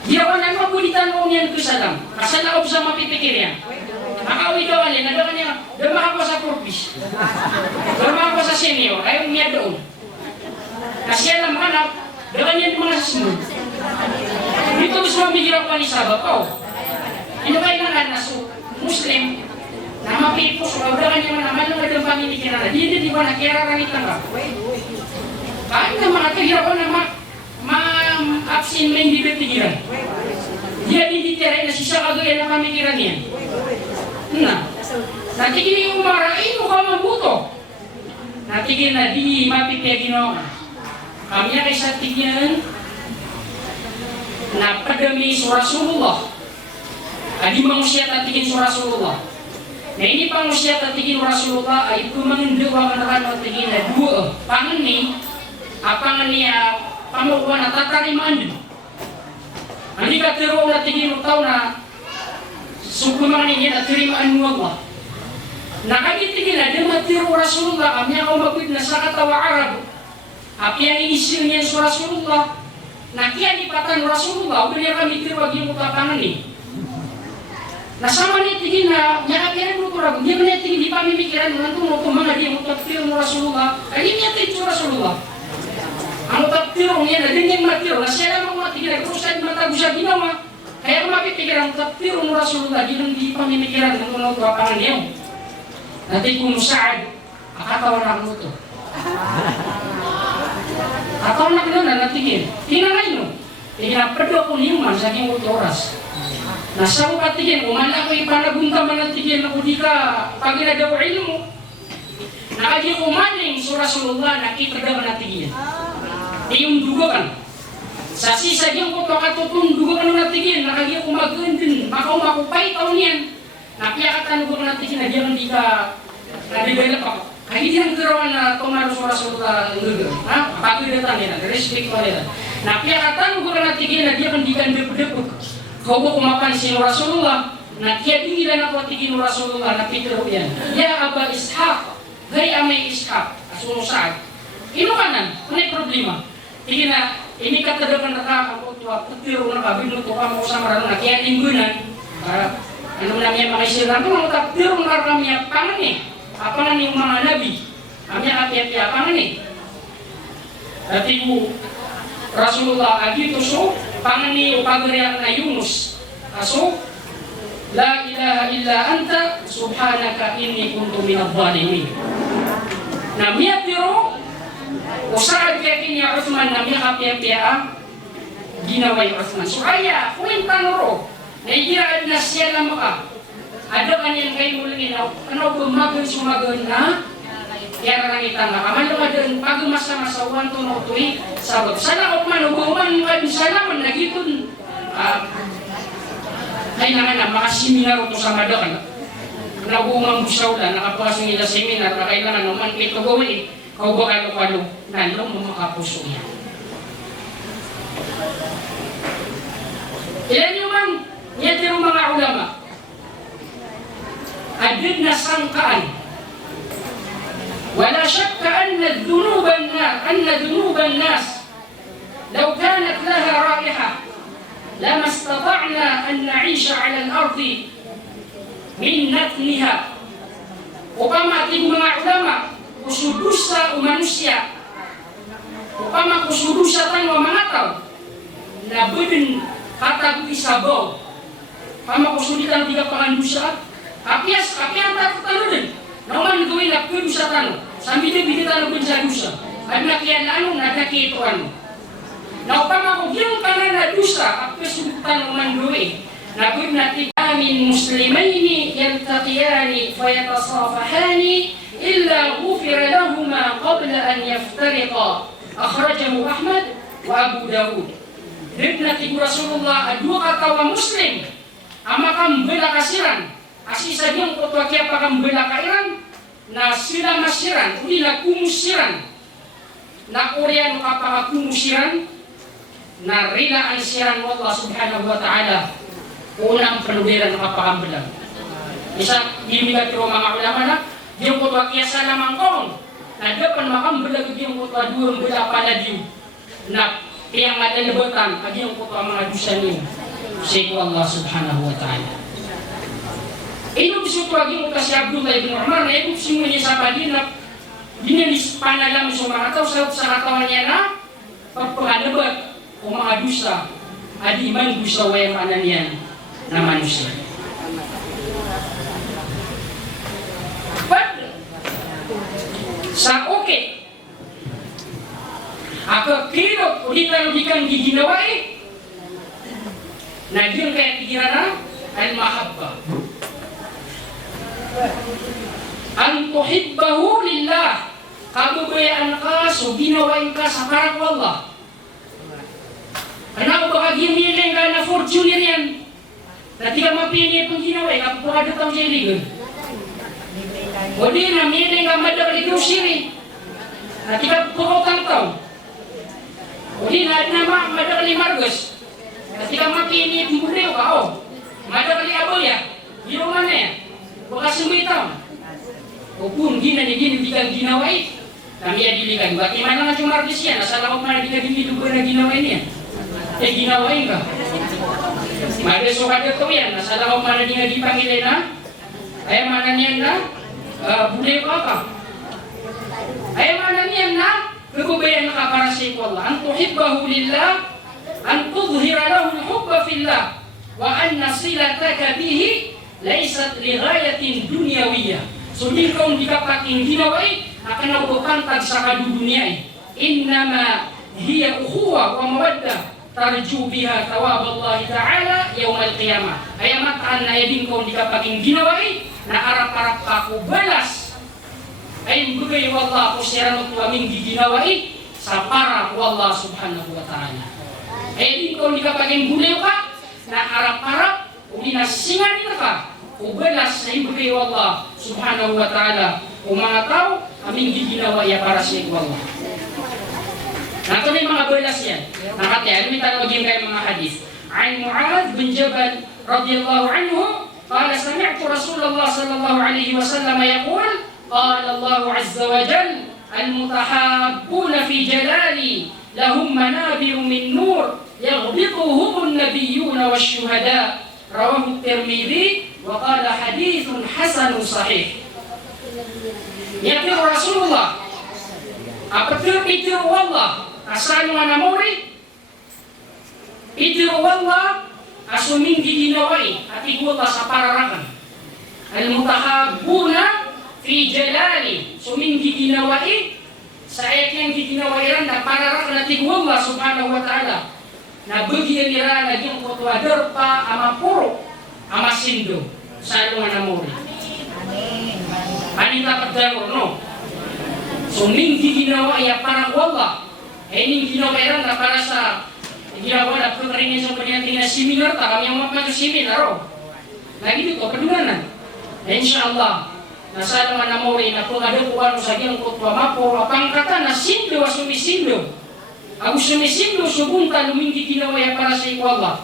Di ako na mabulitan mo niyan ko sa lang. Kasal na ako sa mapipikir yan. Makawi daw alin, nadaw niya, dumaka ko sa purpose. Dumaka ko sa senior, ayaw niya doon. Kasi alam ka na, daw niya mga sasunod. Dito gusto mamigiraw pa ni Sabah, ano kayo nga naso, Muslim, na mapipos, daw niya naman ng madang pamilikiran na, di ba nakiraranitan ka? Kahit na mga kahirap ko na ma-absent mo hindi betigiran. Dia dititiray na siya kagaya ng pamikiran niya. Natigil yung marain mo ka mabuto. Natigil na di mapipiyagin ako. Kami na kay sa tigyan na padami sa Rasulullah. Adi mo siya tatigin sa Rasulullah. Na hindi pa mo siya tatigin sa Rasulullah ay kumangindawa ka na natigin na dua. Pangan ni, apangan niya pamukuha na tatarimaan din. Hindi ka tiro na tigin mo tao na sukumangan niya at tirimaan mo ako. Nakagitigin na, di matiro Rasulullah, kami ako magwid na sa katawa Arab. Api ang inisil niya sa Rasulullah, na kaya dipatan Rasulullah, huwag niya kami tiro wag yung mutapangan ni. Nasama niya tigin na, niya kakirin mo kurag, niya ka niya tigin, di pa mimikiran mo, nandun mo mga di mo tatiro mo Rasulullah, kaya niya tigin sa Rasulullah. Ang tatiro niya na, din yung matiro, na siya lang mga tigin, nagkrusan matago siya ginawa. Kaya kung mapipikiran, tatiro mo Rasulullah, di pa mimikiran, nandun mo tuwapangan niya. Nanti kung Sa'ad, akatawan na mo ito. Akatawan na ko na natigil. Tinangay mo. Tinapado ko niyo man sa aking oras. Nasa ko patigil, umala ko ipanagunta man natigil na kung di ka paginagawin mo. Nakagi umaning sa Rasulullah, nakita daw natigil. Yung dugo kan. Sa sisa yung ko katutong dugo kan natigil, nakagi umagandin, makupay taon yan. Napiyakatan ko natigil na diyan di ka na-develop ako. Kahit yung garawan na tumaro sa Rasulullah ng pagkidatan nila, respect ko nila. Napiyakatan ko natigil na diyan di ka depot-depot. Kau ko kumapansin ng Rasulullah, na kaya dingilan ako tigil ng Rasulullah, napitiro yan. Ya Aba Ishaq, gay amay Ishaq, asuno Sa'ad. Ino kanan, kunay problema. Tigil na, ini katadakan na ka, ako tuwa, patiro na ka, binuto ka mo sa marano na, kaya linggunan, ano namin makisira, kung ang tapiro na kami pangan eh. apangan yung mga nabi. Amya api-api apangan eh. Dati po, Rasulullah agito so, pangan ni upagriyak na Yunus. Aso, La ilaha illa anta, subhanaka inni kuntu minadh-dhalimin. Namia pero, usaad kaya kinya Uthman namia kapia-pia, ginawa yung Uthman. So kaya, kwenta noro, naigiraan na siya lang maka. Ada kanyan kayo muling inaw, ano bumagon sumagon na, kaya nangita nga, kamalo ka doon, pag masa-masa, wanto no tuwi, sabot. Sana Uthman, ubuman ka doon, sana man nagitun, ay na makaseminar ko sa Madakan. Nabungang busaw na, nakapasong ila seminar, na kailangan naman ito gawin, kau ba kalo-kalo, nalong mo makapuso niya. Ilan yung man, yan yung mga ulama. Adid na sangkaan. Wala syakka anna dhunuban nas, law kanat laha raiha, لما استطعنا أن نعيش على الأرض من نتنها. Upama ating mga ulama, kusudusa o manusia, upama kusudusa tayo mga tao, na budin katagu isabaw, upama kusuditan tiga pangandusa, apias ang tatalo din, naman gawin na kudusa tano, sambil din tano kunsadusa, at nakiyan ano, nakakito ano. Na upama kung yung tanan na dusa at kasuntan ng manduwi na kung natin muslimayni yaltaqiyani fayatasafahani illa ghufira lahuma qabla an yaftariqa. Akhrajahu Ahmad wa Abu Dawud. Dib natin Rasulullah adua katawa muslim amakam bela kasiran asisa yung kutwa kaya pakam bela kairan na sila masiran uli na kumusiran na Korean kapakakumusiran na rila ang siran mo Allah subhanahu wa ta'ala unang panuwiran ng kapakambalan. Isa, dimigat ko mga ulama na yung kutwa kiyasa lamang kong na dapan makambalag yung kutwa duwang bula pala diyo na kiyang madalabutan at yung kutwa mga dusa niyo sa Allah subhanahu wa ta'ala. Inubis ko yung kutwa si Abdullah ibn Umar na inubis mo niya sa palin na dinalis panalang sa mga tao sa katawan niya na pagpangalabat o mga dusa, adi man dusa way manan yan na manusia. But, sa okay, ako kirot, ulit na kang giginawa nagyong kaya tigira na, al-mahabba. Ang tuhibbahu lillah, kabubayaan ka, so ginawain ka sa parang Allah. Karena ako baka gimiling ka na fortuner yan. Na di ka mapili itong ginawa, kapag taong siya iligon. O di na, miling ka madabali grocery. Na di ka pukotang taong. O di na, madabali margos. Na di ka mapili itong burew ka, o. Madabali aboya. Ginuman na yan. Baka sumitaw. O kung gina di ka ginawa kami adilikan. Bakit man lang yung margos yan? Nasa lakot man di ka dinilugan na ginawa niya. Ginawain ka. Magreso ka dito yan. Nasa lakot man na di pangilay na. Ay manan yan na. Bulay ka. Ay manan yan na. Nagkubayan ka para sa Allah. Ang tuhibbahu lillah. Ang tudhira lahu al-hubba fillah. Wa an nasilataka bihi laysat li ghayatin dunyawiyah. So di kung di ka paking ginaway, akan nakupantag sa kadudunya. Innama hiya ukhuwa wa mawadda tarju biha thawab Allah Ta'ala yawm al-qiyamah. Ay mataan na din kung di ka paking ginaway, na arap-arap ka ko balas. Ay mbugay wallah ko siya rin aming giginaway sa para ko Allah subhanahu wa ta'ala. Ay din kung di ka paking buliw ka, na arap-arap, kung inasingan ka, ubalas na ibigay Allah subhanahu wa ta'ala kung mga tao aming giginawa ya para sa Allah. Nato na yung mga balas yan. Nakataya, lumitan maging kayo mga hadith. An Mu'adh bin Jabal radiyallahu anhu qala sami'tu Rasulullah sallallahu alaihi wasallam yaqul qala Allah azza wa jal al-mutahabbuna fi jalali lahum manabiru min nur yaghbituhum an-nabiyyuna wash-shuhada rawahu at-Tirmidzi wa qala hadithun hasanun sahih. Yaitu Rasulullah. Apabila itu Allah asal mana muri? Itu Allah asuming giginawi at iguta sa pararakan. Al-mutahabuna fi jalali suming giginawi sa ayat yang giginawiran na pararakan at Allah subhanahu wa ta'ala. Na bagian nila naging kutwadar pa ama puro ama sindo sa mga namuri. Anin dapat daro no? So minggi ginawa ay para Allah. Ning ginawa yan na para sa ginawa na pagkaringin sa panyanting na seminar ta kami ang mapag seminar. Lagi dito paduganan. Insyaallah nasa naman namuri na pagado ko ano sa giyang kutwa mapo apang kata na sindo asumisindo. Ang sumisindo subunta luminggi ginawa yan para sa Allah.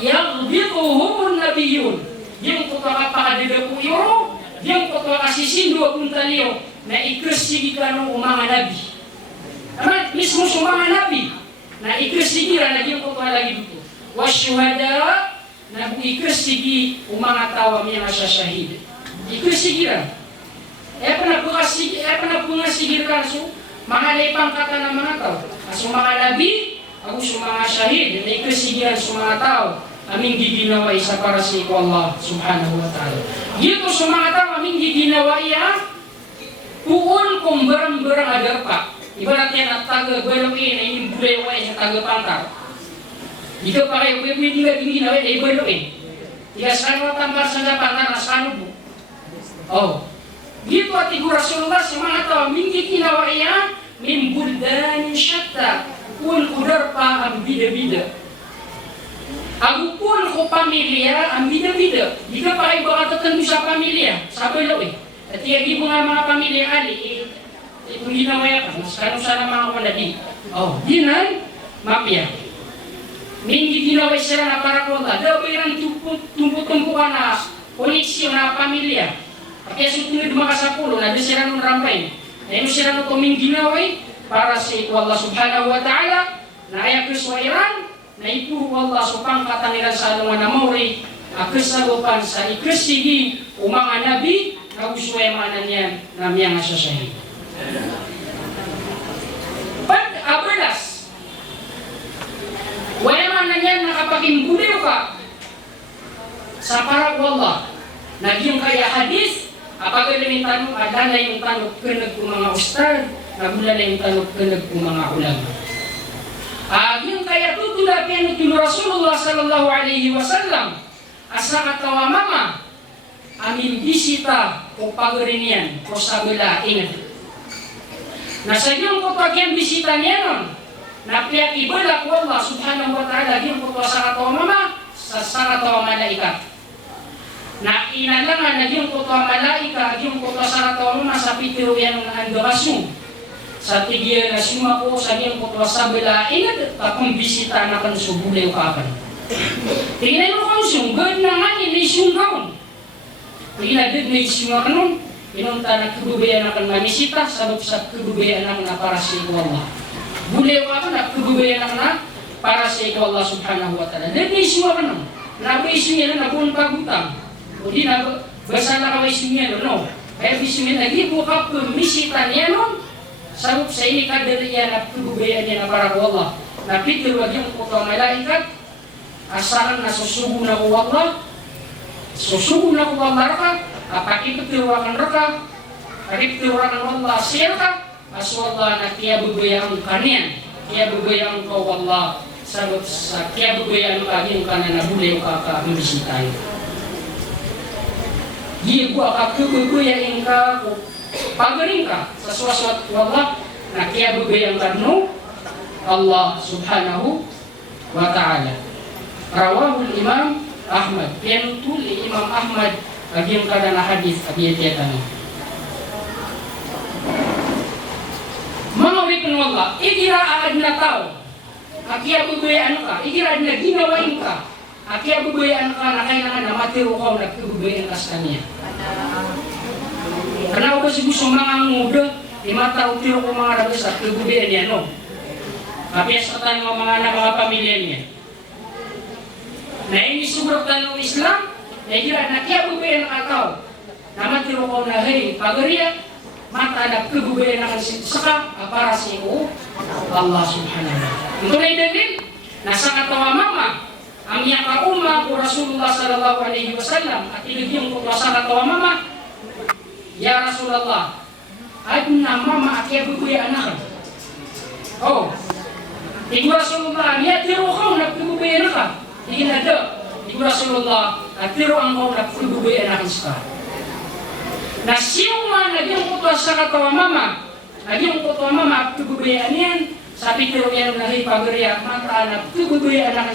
Yaghbiruhum nabiyun. Yung kutwa kapakadida po yoro, yung kutwa kasisindo akong taliyo na ikresigi ka ng mga nabi. Amat, mismo sa mga nabi na ikresigi na yung kutwa lagi dito. Wasyuhada na ikresigi mga tawa mga masyashahid. Ikresigi na. Panapungasigir ka so, mga lepang kata ng mga tao. Aso mga nabi, ako sa mga syahid, na ikresigiran sa mga tao, aming giginaway sa para sa Allah subhanahu wa ta'ala. Dito sa mga tao, aming giginaway puon kong barang-barang agar pa. Ibarat yan at taga-baluin ay yung buleway sa taga-pantar. Dito pa kayo, pwede nga giginaway ay baluin. Tigasano tambar sa pantar na sano po. Oh. Dito at Rasulullah sa mga tao, aming giginaway min buldanin syatta. Puon kudar pa ang bida-bida. Ang puon ko pamilya ang bida-bida. Di ka pa kayo bakatatan mo sa pamilya. Sabi lo At iyagi mo nga mga pamilya ali. Itong ginawaya ka. Mas kanong sana mga kunadi. Oh, dinan, mapya. Mingi ginaway sila na para konta. Daw ba yung tumpo-tumpo ka na koneksyon na pamilya. Kaya sutunod mga sa pulo, na sila nung rampay. Ayun sila nung tuming ginaway. Para sa Allah subhanahu wa ta'ala na ay akis wa Iran na ipu Allah subhanahu katangiran sa alungan na mauri akis salupan sa ikrisigi o mga nabi na usway maanan yan na miyang asasahin. Pag abalas wala man na yan nakapagimbuliw ka sa para Allah naging kaya hadis apag yung tanong adala yung tanong kinag kong mga ustad nagula na yung tanong kanag kong mga ulama. Yung kaya tutulapin ng Rasulullah sallallahu alaihi wasallam asa katawa mama amin bisita o pagurinian o sabila ingat. Nasa yung kapag yung bisita niya nun na piyak ibala ko Allah subhanahu wa ta'ala yung kapag sa katawa mama sa katawa malaikat. Na inalangan na yung kapag malaika yung kapag sa katawa mama sa pitiro yan ng andorasyon. Sa tigil na suma po sa iyong kutwa sa bila, ingat akong bisita na kan subulay o kapan. Tingnan mo kang sunggad na nga, inisyung gaon. Inagad na isyung kanon, inunta na kudubayan na kan mamisita, sabab sa kudubayan na para sa ikaw Allah. Bulay o kapan na kudubayan na para sa ikaw Allah subhanahu wa ta'ala. Dahil na isyung kanon, nabu isyung yan na buong pagutang. O di na, basa na kawa isyung yan, no? Kaya isyung yan, nagibo ka pumisita niya, no? Sabab sa ini kadarian at kudubayan niya na para ko Allah. Napitil wag yung kutang malaikat. Asalan na susubo na ko Allah. Susubo na ko Allah raka. Apakipitiwakan raka. Karipitiwakan Allah siya ka. Aso Allah na kaya bubayaan kanian. Kaya bubayaan ko Allah. Sabab sa kaya bubayaan ka yung kanan na bulay ka mabisitayo. Gigo ka kububayan ka ko. Pagaling ka sa suwaswat Allah na kaya bubayang karno Allah subhanahu wa ta'ala. Rawahul Imam Ahmad. Kaya nutuli Imam Ahmad aging kada na hadith abiyatiyatan. Mga wikon Allah, ikiraad na tao. Kaya bubayaan ka. Ikiraad na ginawain ka. Kaya bubayaan ka na kailangan na matiro ka o nagkububayan ka sa kanya. Karena ako si gusto mga muda, mata utiro ko mga rabis at kububayan niya, no? Kapiasatan ng mga anak, mga pamilya niya. Na ini subratan ng Islam, na kira na kaya bubayan ng ataw. naman tiro ko na hey, pagariya, mata na kagubaya na saka para sa iyo, Allah subhanahu wa ta'ala. Ito na idalil, nasa katawa mama, ang iya kauma ko Rasulullah sallallahu alaihi wasallam, at ilagyan ko sa katawa mama, ya Rasulullah, ay na mama at iya bubuya anak. Oh, iku Rasulullah, niya tiro ko, nagkagubaya na ka. Hindi na do. Iku Rasulullah, at tiro ang ko, nagkagubaya na ka. Na siyong nagyang kuto sa katawa mama, nagyang kuto mama, pagbubayaan yan, sabi tiro yan na hipagariya, mataan na pagbubayaan na ka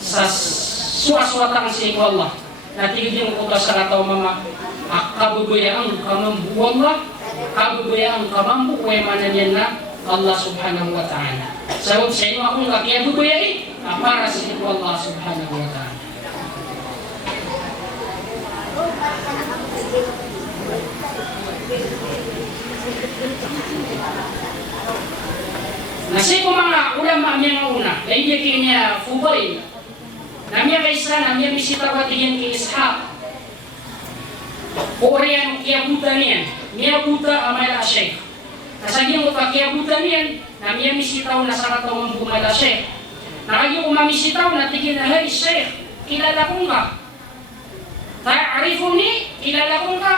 sa suwaswata ang siya Allah. Natigid yung kuto sa katawa mama, kabubayaan kamambu Allah, kabubayaan kamambu, kaya manan yan na Allah subhanahu wa ta'ala. Sabab sa inyo akong kakiyabubayain, para sa inyo Allah subhanahu wa ta'ala. Nasi ko mga ulama niya una, kaya niya kanya Fudail, namya kaysa namya bisita watigyan kay Ishaq, Korean kiyabutan niyan, niya buta amala Sheikh. Nasagyan ko pa kiyabutan niyan, namya bisitaw na sa katawang bumala Sheikh. Nakagyan ko mamisitaw na tigin na, hey Sheikh, kilala kong ka. Ta'arifuni, kilala kong ka.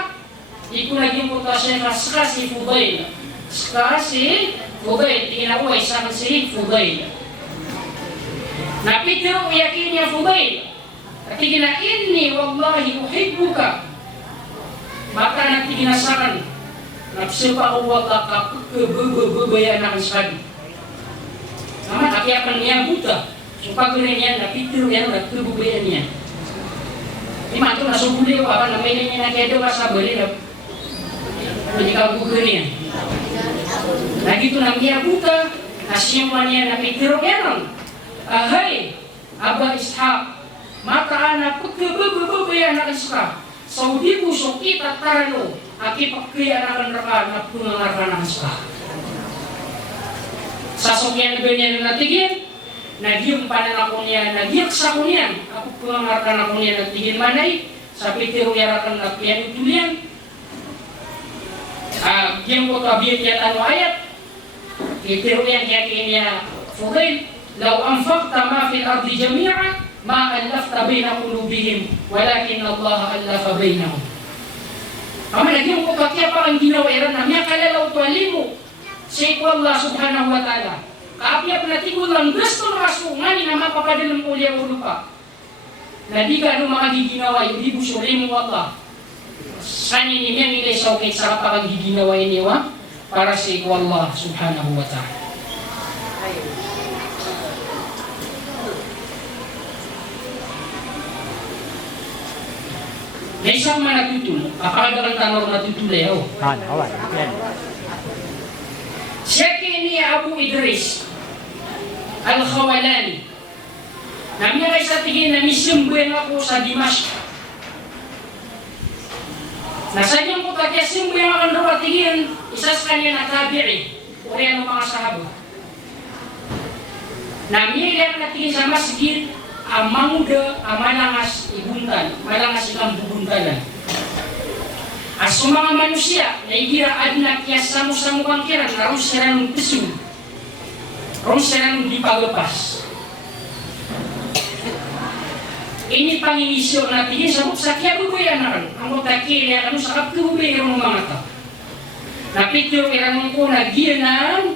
Ikunagin ko ta siya ska si Fudail. Ska si Fudail. Tingin ako ay sa si Fudail. Napitiro yakin niya Fudail. Tingin na inni wallahi uhibbuka. Maka natingin na sakan. Napsipa ko wala ka bubayaan na sabi. Naman akiapan niya buta. So pag niya napitiro yan nagbubayaan niya. Ima tu nasubuli ko apa namanya niya na kaya doon sa bali na hindi ka gugurin yan. Lagi ito nang niya buta, nasyuman niya na pitiro yan. Ahay, Aba Ishaq, mataan na pagkabababayan na iska. Saudi ko so kita tarano, aki pagkaya na raka na punangarka ng iska. Sasokyan na ganyan na natigin, nagyong pananako niya, nagyaksa ko niyan. Ako punangarka na ko niya natigin manay, sa pitiro yarakan na piyan itulian. Yang ko tabiat yan ano ayat itiro yan kaya kanya Fudail law anfaqta ma fil ardi jami'a ma allafta baina qulubihim walakin Allah allafa bainahum. Kami nagyong ko kaya parang ginawa iran na miya kalalaw tuwalimu sa Allah subhanahu wa ta'ala kaapya panatigol lang gusto na masungani na mapapadalang uliya ulo pa na di ka ano makagiginawa hindi busulimu Allah. Sani niya nilay sa ukit sa kapagiginawa niya para sa Allah subhanahu wa ta'ala. May isang manatutul, kapagdagang tanong natutulay ako. Siya kini Abu Idris Al-Khawalani. Namin ay sa tingin na misyumbuin ako sa Dimashq. Nasanyang ko kaya simbo yung akan daw tingin, isa sa kanya na tabi'i, o rin ang mga sahaba. Namilang natingin sa masjid, amangda, malangas ibuntan, malangas ilang bubuntanan. As sa mga manusia, naigira adna kaya samu-samu kang kiran, na ron siya ng piso, ron siya ng di pagapas. Ini panginisyo na tingin sa buksa kaya bubuyan na rin. Ang mutakili ano sa kapkububayan ng mga tao. Napityo irang ko na ginan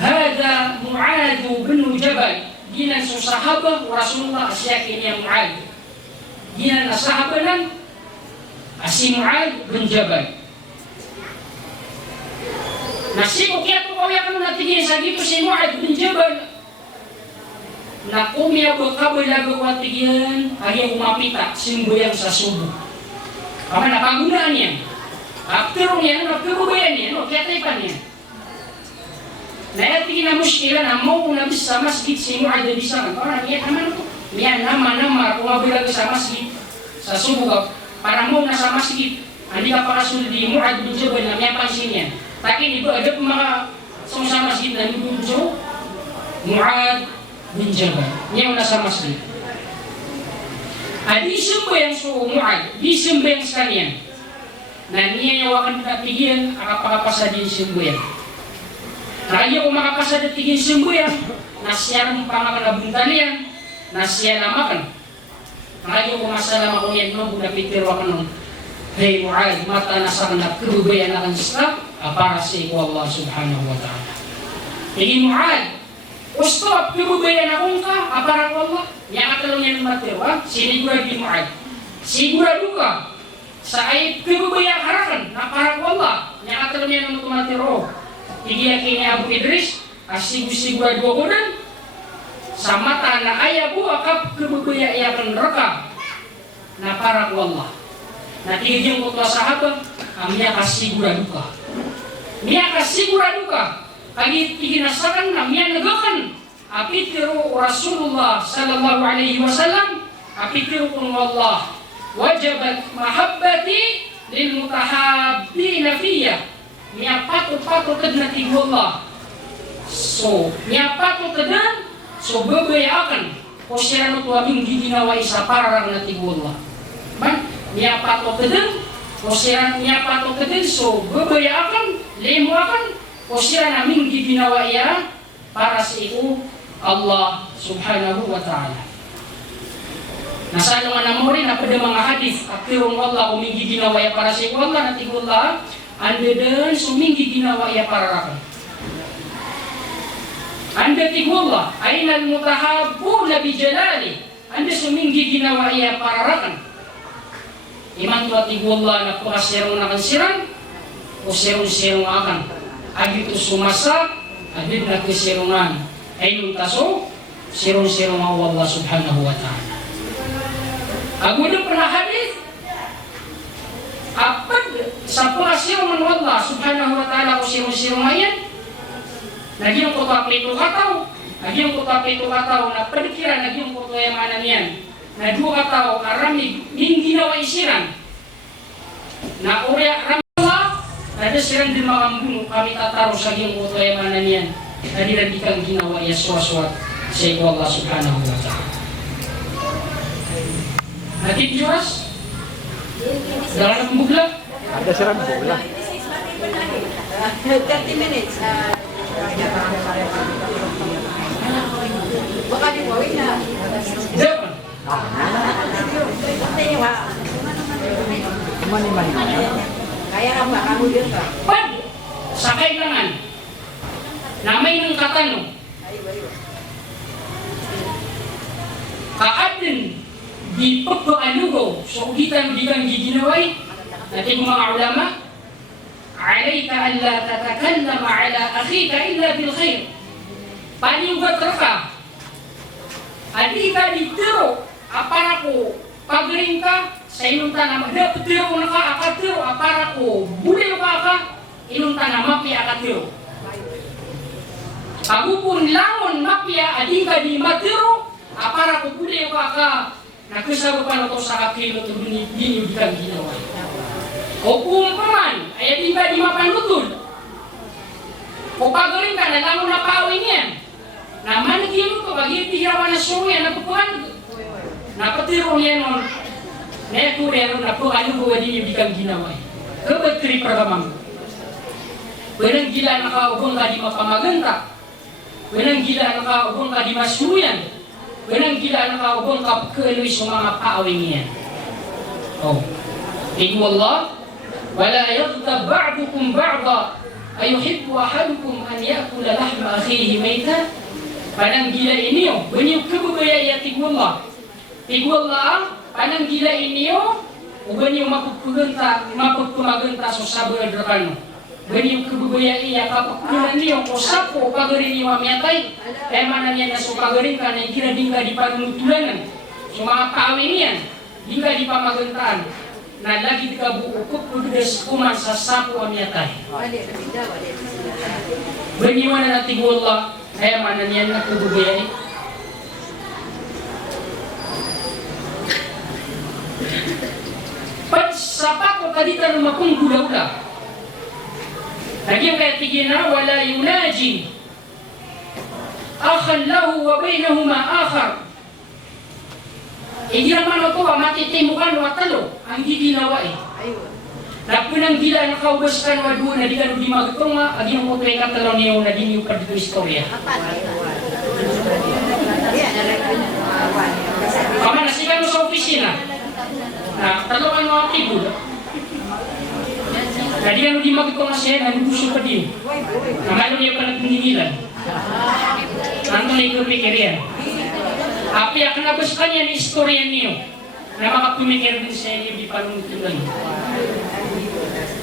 hada Mu'adh bin Jabal. Ginan sa sahaba Rasulullah asya kini Mu'adh. Ginan na sahaba lang si Mu'adh bin Jabal. Nasiko kaya po kaya kung natingin sa dito si Mu'adh bin Jabal. Na kumiya ko kaboy lagaw tigyan ay umapita simboyan sa subo. Kama napagunaan niya. After niya, nagkabubayan niya, no, kaya taipan niya. Nayatigin na muskila na mo na sa masjid si Mu'adh di sana. Orang niya naman ko. Niya nama kumabilag sa masjid sa subo ka. Para mo na sa masjid. Hindi ka pakasul di Mu'adh bin Jabal na niya pansin niya. Takin iba ada mga sa masjid na nubunso. Mu'adh bin Jabal. Niya nasa masjid. Adi sembayang so Mu'ad, di sembayang sekalian. Na niya yawakan natigyan, akapakapasa din sembayang. Kaya kung makapasa din tigin sembayang, nasyarang pangakalabuntan yan, nasyalamakan. Kaya kung masalama ko yan, no, kung napitiro ako nung, hey Mu'ad, mata nasa kanap, kerubayan akan stop, para sa Allah subhanahu wa ta'ala. Tigin Mu'ad, Ustaz, kerubayan akong ka, para ko Allah. Yang akalong yan matiro, sinigura di Mu'ad. Sigurado ka sa ay kerubayan harakan, na para ko Allah. Yang akalong yan matiro. Igiyakin ni Abu Idris, asigur-sigurado ko rin. Sa mata na ayaw po, akap kerubayan reka, na para ko Allah. Natigyan ko ito sahabat, niya kasigurado ka. Niya kasigurado ka. Kagi ikinasakan na miyan nagakan apitiru Rasulullah sallallahu alaihi wasallam apitiru kun wallah wajabat mahabbati lil mutahabbina fiyya miya patu kedna ti wallah so miya patu kedna so bebeyakan ko sirano tu abing giginawa isa parang na ti wallah man miya patu kedna ko sirano miya patu kedna so bebeyakan limo akan o siya namin giginawa iya para sa iyo Allah subhanahu wa ta'ala. Nasaan naman mo rin na pada mga hadith at tirong Allah umingi ginawa iya para sa iyo Allah na tigullah anda din sumingi ginawa iya para rakan. Anda tigullah ayna al-mutahabbu nabi jalali anda sumingi ginawa iya para rakan. Iman tuwa tigullah na pakasirong na kansiran o sirong-sirong akan. Agi itu sumasa, agi na kesirungan. Ay nung taso, sirong-sirong Allah subhanahu wa ta'ala. Aku itu pernah hadis. Apa sa pengasirungan Allah subhanahu wa ta'ala ko sirong-sirong ayan. Nagyang ko tapay ito kataw. Nagyang ko tapay ito kataw na padikiran, nagyang ko ito yung manan yan. Na dua kataw, arami, ginawa isiran. Na urya, rami. Ada sirang di makambuno kami tataro sa iyong utayamanan yan. Nadiran kang ginawa ya suwaswat sa iyo Allah subhanahu wa ta'ala. Natin Diyos? Dalam pembugla? Ada sirang pembugla. 30 minutes. Baka di wawin na. Dapat. Mani-mani. Kaya ka ba? Kamu yun ka? Pag sa kailangan na may nang katanong kaadin di pagpaalugo so ugitan di kang giginaway natin mga ulama alayka an la tatakallama ala akhika illa bil khair paniugat ka adi ka ditiro apara ko pagaling ka sa inyong tanah, dapat tiro na ka, akatiro, para ko, buli ka, inyong tanah, mapya akatiro. Pagupun langon, mapya, ading ka di matiro, para ko, buli ka, nagkasarupan ito sa kakilo, ito dinyo di kang ginawa. O kung paman, ay ading ka di mapanutod. O pagaling ka, nalangon na pawin yan. Naman nagino ko, pag-ipihirawan na suya, napupuan. Napatiro niya nun, na ito meron na po, ano gawa din yung bigang ginawa. Kapag trip ramang. Walang gila na kaubong ka di mapamaganda. Walang gila na kaubong ka di masuyan. Walang gila na kaubong ka pagkaloy sa mga paawing yan. Oh. Iku Allah, wala yaghtab ba'dukum ba'da ayuhibbu ahadukum an ya'kula lahma akhihi maytan. Panang gila inyo, bunyi kebubaya ya tigu Allah. Tigu Allah, panang gila inyo, ubani yung mapagpumaganta sa sabar drakano. Bani yung kebubaya iya kapagpunan niyo, o sapo, pagarin niyo mamiyatay, kaya manan yan na so pagarin ka na ikira din ka di panunutulanan. So mga kaawin yan, di ka di pamagantaan, na lagi ka buukot kududas kuman sa sapo mamiyatay. Bani yung na tigu Allah, kaya manan yan na kebubaya iya. Pag sapat ko kadita lumakong gula-gula. Nagyang kaya tigina wala yunaji akhan lahu wa bainahuma akhar Hindi naman ito, matitimukan wa talo, ang giginawa eh. Ayun. Napunang gila na kaubos ka na doon na di ka di magtong nga, aging mo tuwing katalaw niyo na di niyo pa dito istorya. Kama nasikan mo sa opisina, na talokan mga tibod. Na di ka di magtong nga siya, nanubuso pa din. Na malo niya pa nagpingilan. Nandun na ikaw pikirian. Api ang nabas ka niya ni istorya niyo, na makapumikir din sa inyo di palungutulan.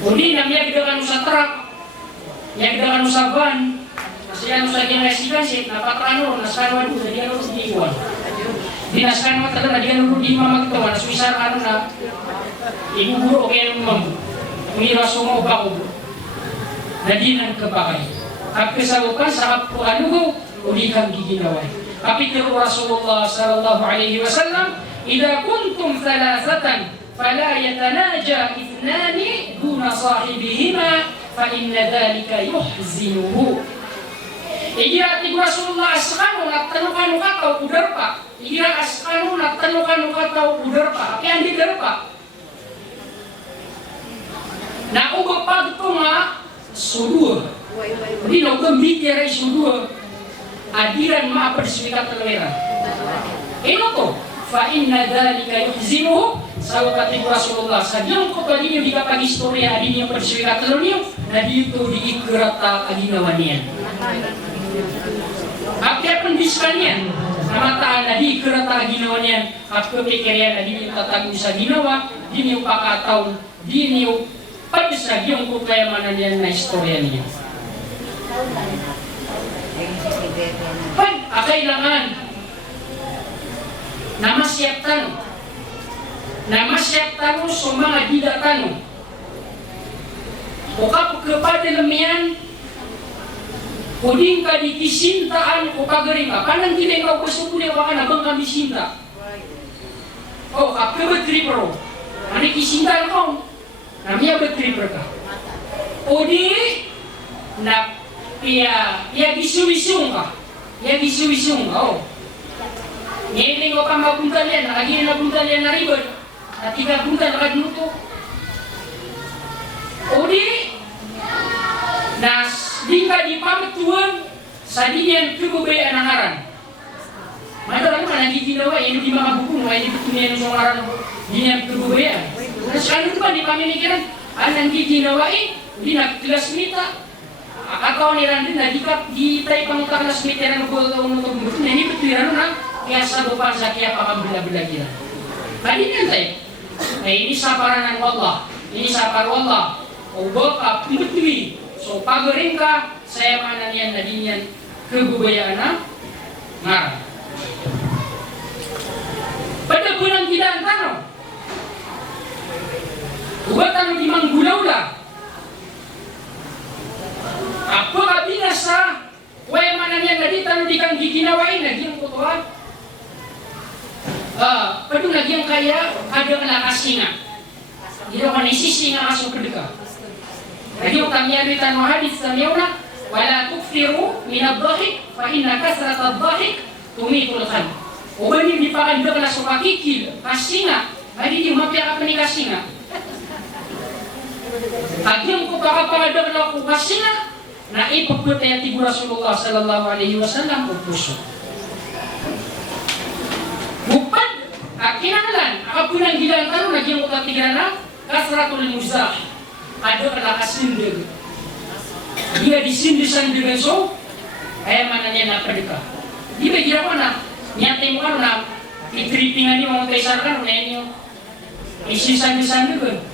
Kundi na miyagdagan sa truck, miyagdagan sa van, kasi ano sa ginasigasit, napatrano, nasarwa doon, hindi ano sa diwan. Dinaskan mo talaga, di ano di mamagtawa, nasuisar ano na, ibuburo o kaya ng mamu. Umiraso mo ba ko, na di nang kabakay. At kasagupan sa kapuanugo, uli kang giginaway. Kapitiro Rasulullah sallallahu alaihi wasallam, "Idza kuntum thalathatan, فلا يتناجى اثنان دون صاحبهما فإن ذلك يحزنه." Igira ti Rasulullah askano nagtanukan kataw udar pa. Igira askano nagtanukan kataw udar pa. Kaya hindi dar pa. Na ugo pagtunga sudua. Di no gambiti ray sudua. Adiran maapersikat talwera. Ino to, fa inna dhalika yuhzinuhu. Sahabat Rasulullah, sadyang ko tadi niyo di kapag istorya adi niyo persuikat talo niyo na dito di ikrata aginawa niyan. Akya pendiskan niyan, namataan na di ikrata aginawa niyan, at kepikirian adi niyo tatagong sa ginawa, di niyo pakataon, di niyo padisag yung kukayamanan niyan na istorya niyo. Pag akailangan na masyaptan mo sa mga didatan o kepada lemian kuding ka di kisintaan o kagaring ka panang tidak kau kesupuli ka na bang kami sinta o kakabagtripero ani kisintaan kau namanya bagtriper ka o di na pia gisuwisung ka o ngayon ko pa mapunta yan, lagi na napunta yan na ribet. At 3 punta nakagluto. O di, di ka di pamatuan sa di niyan kebubayaan ang aran. Madalang ka nagiginawa, hindi di mga buku mo, hindi betul yan sa aran di niyan kebubayaan. Terus ano ba, di pamimikiran, ang giginawa di nagklasmita. Akakaw nilang din na di tayo pangutang-klasmita ng buwan-buwan na hindi betul yan na kaya sa lupa sa kaya pakabila-bila kita. Tadi nanti, ini saparan Allah, ini sapar Allah. O baka putri, so pagaring ka, saya mana niyan na din yan kegubayaan na ngarang. Pada bulan kita ang tanong, ubatan di manggulaw la. Apa kabila sa, kaya mana niyan na din tanong di kang giginawain na din kutuan. Padu lagi yang kaya ada kena kasinga. Dia kan isi singa masuk kedeka. Lagi utamnya di tanah hadis samiuna wala tukfiru min ad-dhahik fa inna kasrat ad-dhahik tumitul qalb. Ubani dipakan dia kena sopa kikil kasinga. Lagi dia mapia apa ni kasinga. Lagi yang ko para dia kena ku kasinga na ipaput ayat ibu Rasulullah sallallahu alaihi wasallam utusu. Bukan kinahanglan apapun ang gilantan naging utatigan na kasratul muzah ada kena kasindir dia disindisan dengan so ay mananya na perdeka di bagian mana nyate mo ano na itripingan niyo mga kaisarkan na inyo isisan-isan juga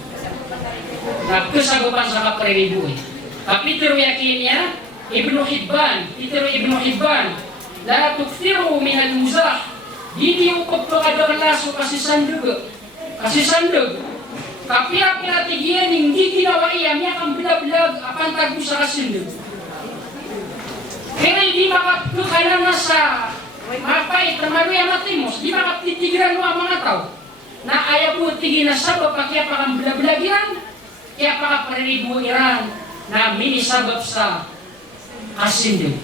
na kesagupan sa kapreribu tapi tiru yakinnya Ibnu Hibban la tukfiru minal muzah Dini yung pagpagadakan laso kasi sandog. Tapi apa tigian hindi ginawa iya, niya kang bilag-bilag akan tago sa kasindog. Kaya hindi makapagkakalan na sa mapait na maruya matimos, di makaptitigiran mo ang mga tao. Na ayaw po tigin na sabab pa kaya pa kang bilag-bilagiran, kaya pa ka pariribo iran na minisabab sa kasindog.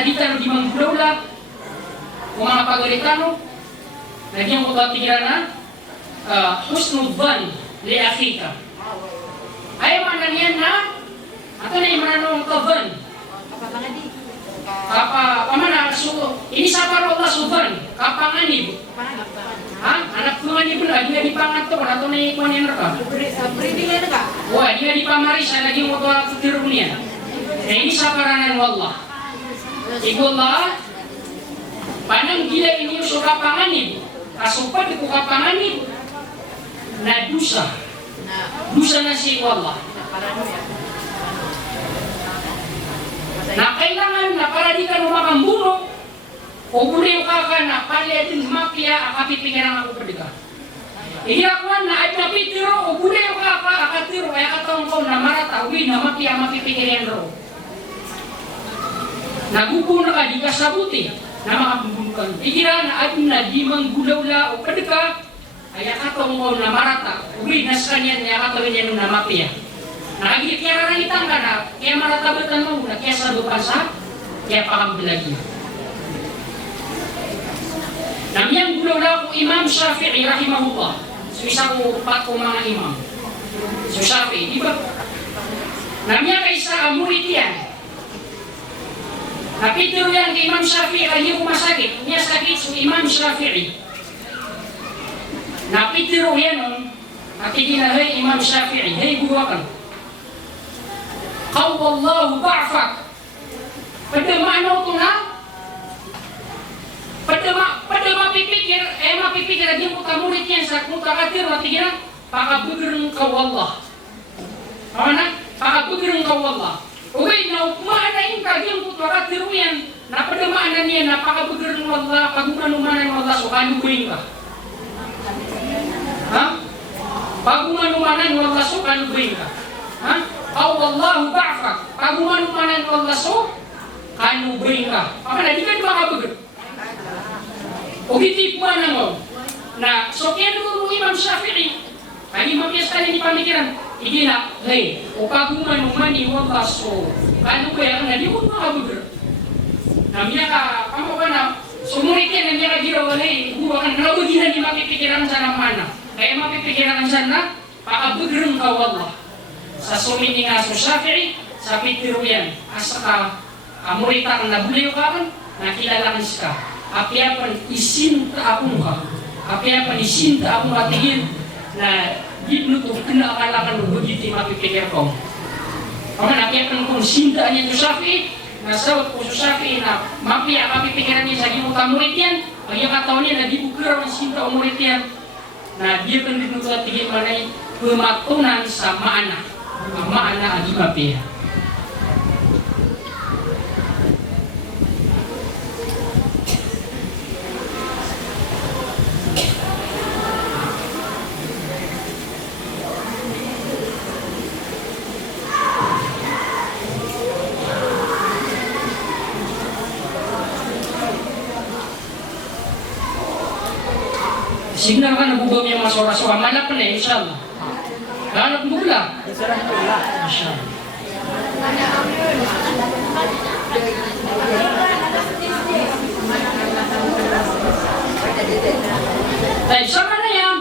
aditan di manggulawla, kung mga pagaritano, nagyang ko pikiran na, husnul dhan li akhika. Ay manan yan na, ato na yung mananong kaban. Kapapangadi. Pamana, so, ini sa paro Allah sudan, kapanganib. Ha? Anak panganib na, di nga di pangat to, ato na yung kuwan yan ka. Breathing na ka? Wah, di nga di pamaris, naging mo to ang tutiro niya. Na ini sa paranan wallah. Iku Allah, panang gila ini yung so kapanganib. Kasupad ko kapanganib, na dusa. Dusa na si wallah. Na kailangan na para di ka lumakambuno, o buliw ka na paliatin mafia, akapipingan ako perdika. Ihirakuan na ay napitiro, o buliw ka akatiro, ay akatawang ko na marata, uwi na mafia, mapipingan ro. Naguguno ka, di ka sabuti, na makapumbunukan. Ihira na ay na di manggulawla o perdika, ay akatawang ko na marata, uwi na sa kanya, ay akatawang niya na mafia. Nakikikira na itang ka na, kaya maratabatan mo na, kaya sa lupa sa, kaya pakambilagi. Namiyang gulaw na ako Imam Shafi'i rahimahullah. So isang upat ko mga imam. So Shafi'i, di ba? Namiyang kaisa amurit yan. Napitiro yan kay Imam Shafi'i, kaya masakit. Niya sakit so Imam Shafi'i. Napitiro yan nun, at idinahay Imam Shafi'i, hey buwakan. Qawwallahu da'fak. Pada makna ito na, pada mapipikir, lagi mo kamulit yan sa mutakatir, matigyan, pakabugirang kawallah. Apa na? Pakabugirang kawallah. Okay, na maanayin ka, yung mutakatir mo yan, na pada makna niya, na pakabugirang wallah, pagumanumanan wallah, so kanubuhin ka. Ha? Pagumanumanan wallah, so kanubuhin ka. Ha? Wallahu ba'fak. Pagumanumanan wallah so, kanubuhin ka. Apa na, di ka makabugir. O hitip mo na mo. Na, so kaya nung Imam Shafi'i, kaya mapiyas ka ni pamikiran, hindi na, hey, o pagumanumani wallah so, kanubuhin ka na, di ko makabugir. Na miya ka, kamo ka na, sumulit yan, niya ka giraw, hey, buwa ka, nabugihan ni mapipikiran sa namana. Kaya mapipikiran sa na, pakabugirang ka wallah. Sa sumini nga so Shafi'i, sa pitiro yan, asa ka, amurita kang nabuliw ka kan, nakilala ka. Apiapan isinta akong ka. Apiapan isinta akong katigin, na di bluto, kinakalakan mo, hindi mapipikir ko. Kaman, apiapan kong sinta niya so Shafi'i, nasawat ko so Shafi'i na mapia kapipikiran niya sa gimong kamurit yan, ang yung kataon niya na di bukira ng sinta umurit yan, na di kan bluto katigin manay, pematunan sa maana. Ang maana ang ibabi. Signal ka na bubog yung mga soras-soras. Malap na eh, inshallah. Hanap mula. Masya. Dahil sama na yan.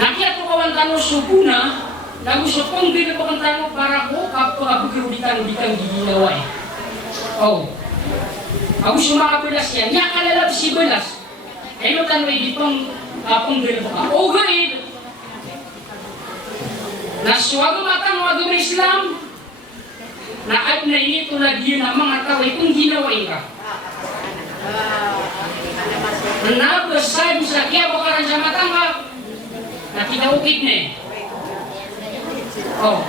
Nakiat ko kawan tanong subuna, nagusok kong binabakang tanong para ko kapag-abugirudikan giginawa eh. Oh. Ako sumakabelas yan. Niya kalalab si belas. Ayun tanong eh, di pang binabakang. Oh, gano'n. Na suwago matang wagong Islam na at na inito na diyo na mga tao itong ginawain ka. Nabasay mo sa kaya bakaran sa matang ka na kinaukit na eh. Oh.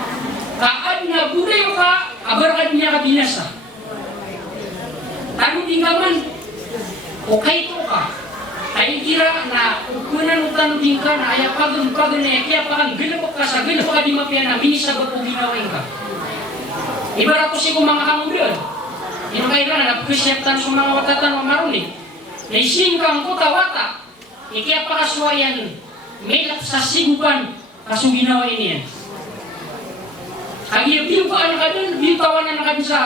Kaad na budayo ka, abarkad niya ka binasa. Tanong din ka man, okay to ka. Kaya kira na ukunan utan din ka na ayaw pagan na kaya pagan ginapok ka sa ginapok ka di mapya na minisagot o ginawain ka. Ibarat ko siya kung mga hamudyan. Hindi mo kailangan na presyeptan sa mga watatan o maruni. Naising kang ko tawata. Kaya pakaswayan may sa sigupan kaso ginawain yan. Ang iyo ka ka dun, yung tawanan na ka sa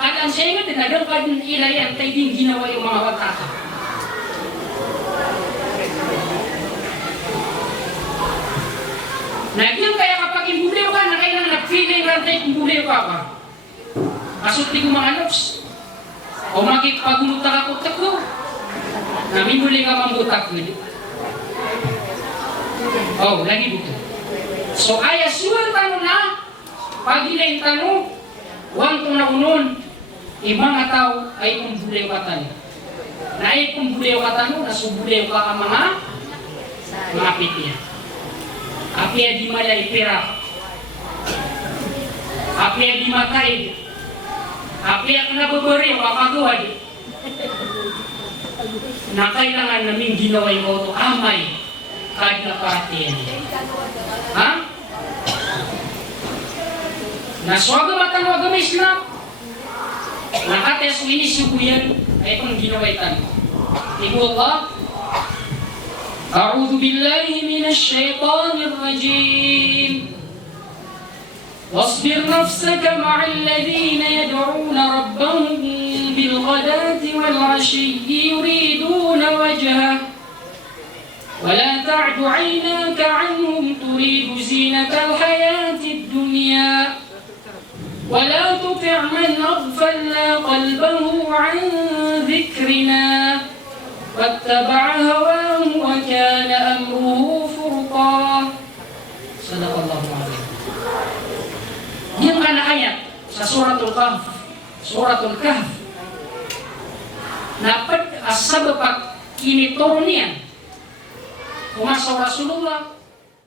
At ang siya nga, tinadangkad ilayan tayo din ginawa yung mga watata. Nagyan kaya kapag imbuliw ka, na kailang nag-feeling lang tayo imbuliw ka pa. Kasot di ko mga noks. O makipagulutak ako tako. Namimuli ka mambutak nito. Oh, lagi dito. So ayas yun tanong na, pag ilayin tanong, huwag itong naunon, ibang tao ay kumbuliw ka tanong. Na ay kumbuliw ka tanong, nasubuliw ka ang mga pitiya. Apia di malay pera. Apia di makaid. Apia ka nababari, makagawa di. Na kailangan namin ginawa yung auto, amay, kahit na partiyan. Ha? Naswaga matangwaga may Islam. Nakates winis yung buyan, ay itong ginawa itan. Ibu Allah, أعوذ بالله من الشيطان الرجيم واصبر نفسك مع الذين يدعون ربهم بالغداة والعشي يريدون وجهه ولا تعد عيناك عنهم تريد زينة الحياة الدنيا ولا تطع من أغفلنا قلبه عن ذكرنا واتبع هواه وكان أمره فرطا. صدق الله العظيم. Yan ka na ayat sa Suratul Kahf. Suratul Kahf. Dapat asal bapak kini turun niyan. Kumasa Rasulullah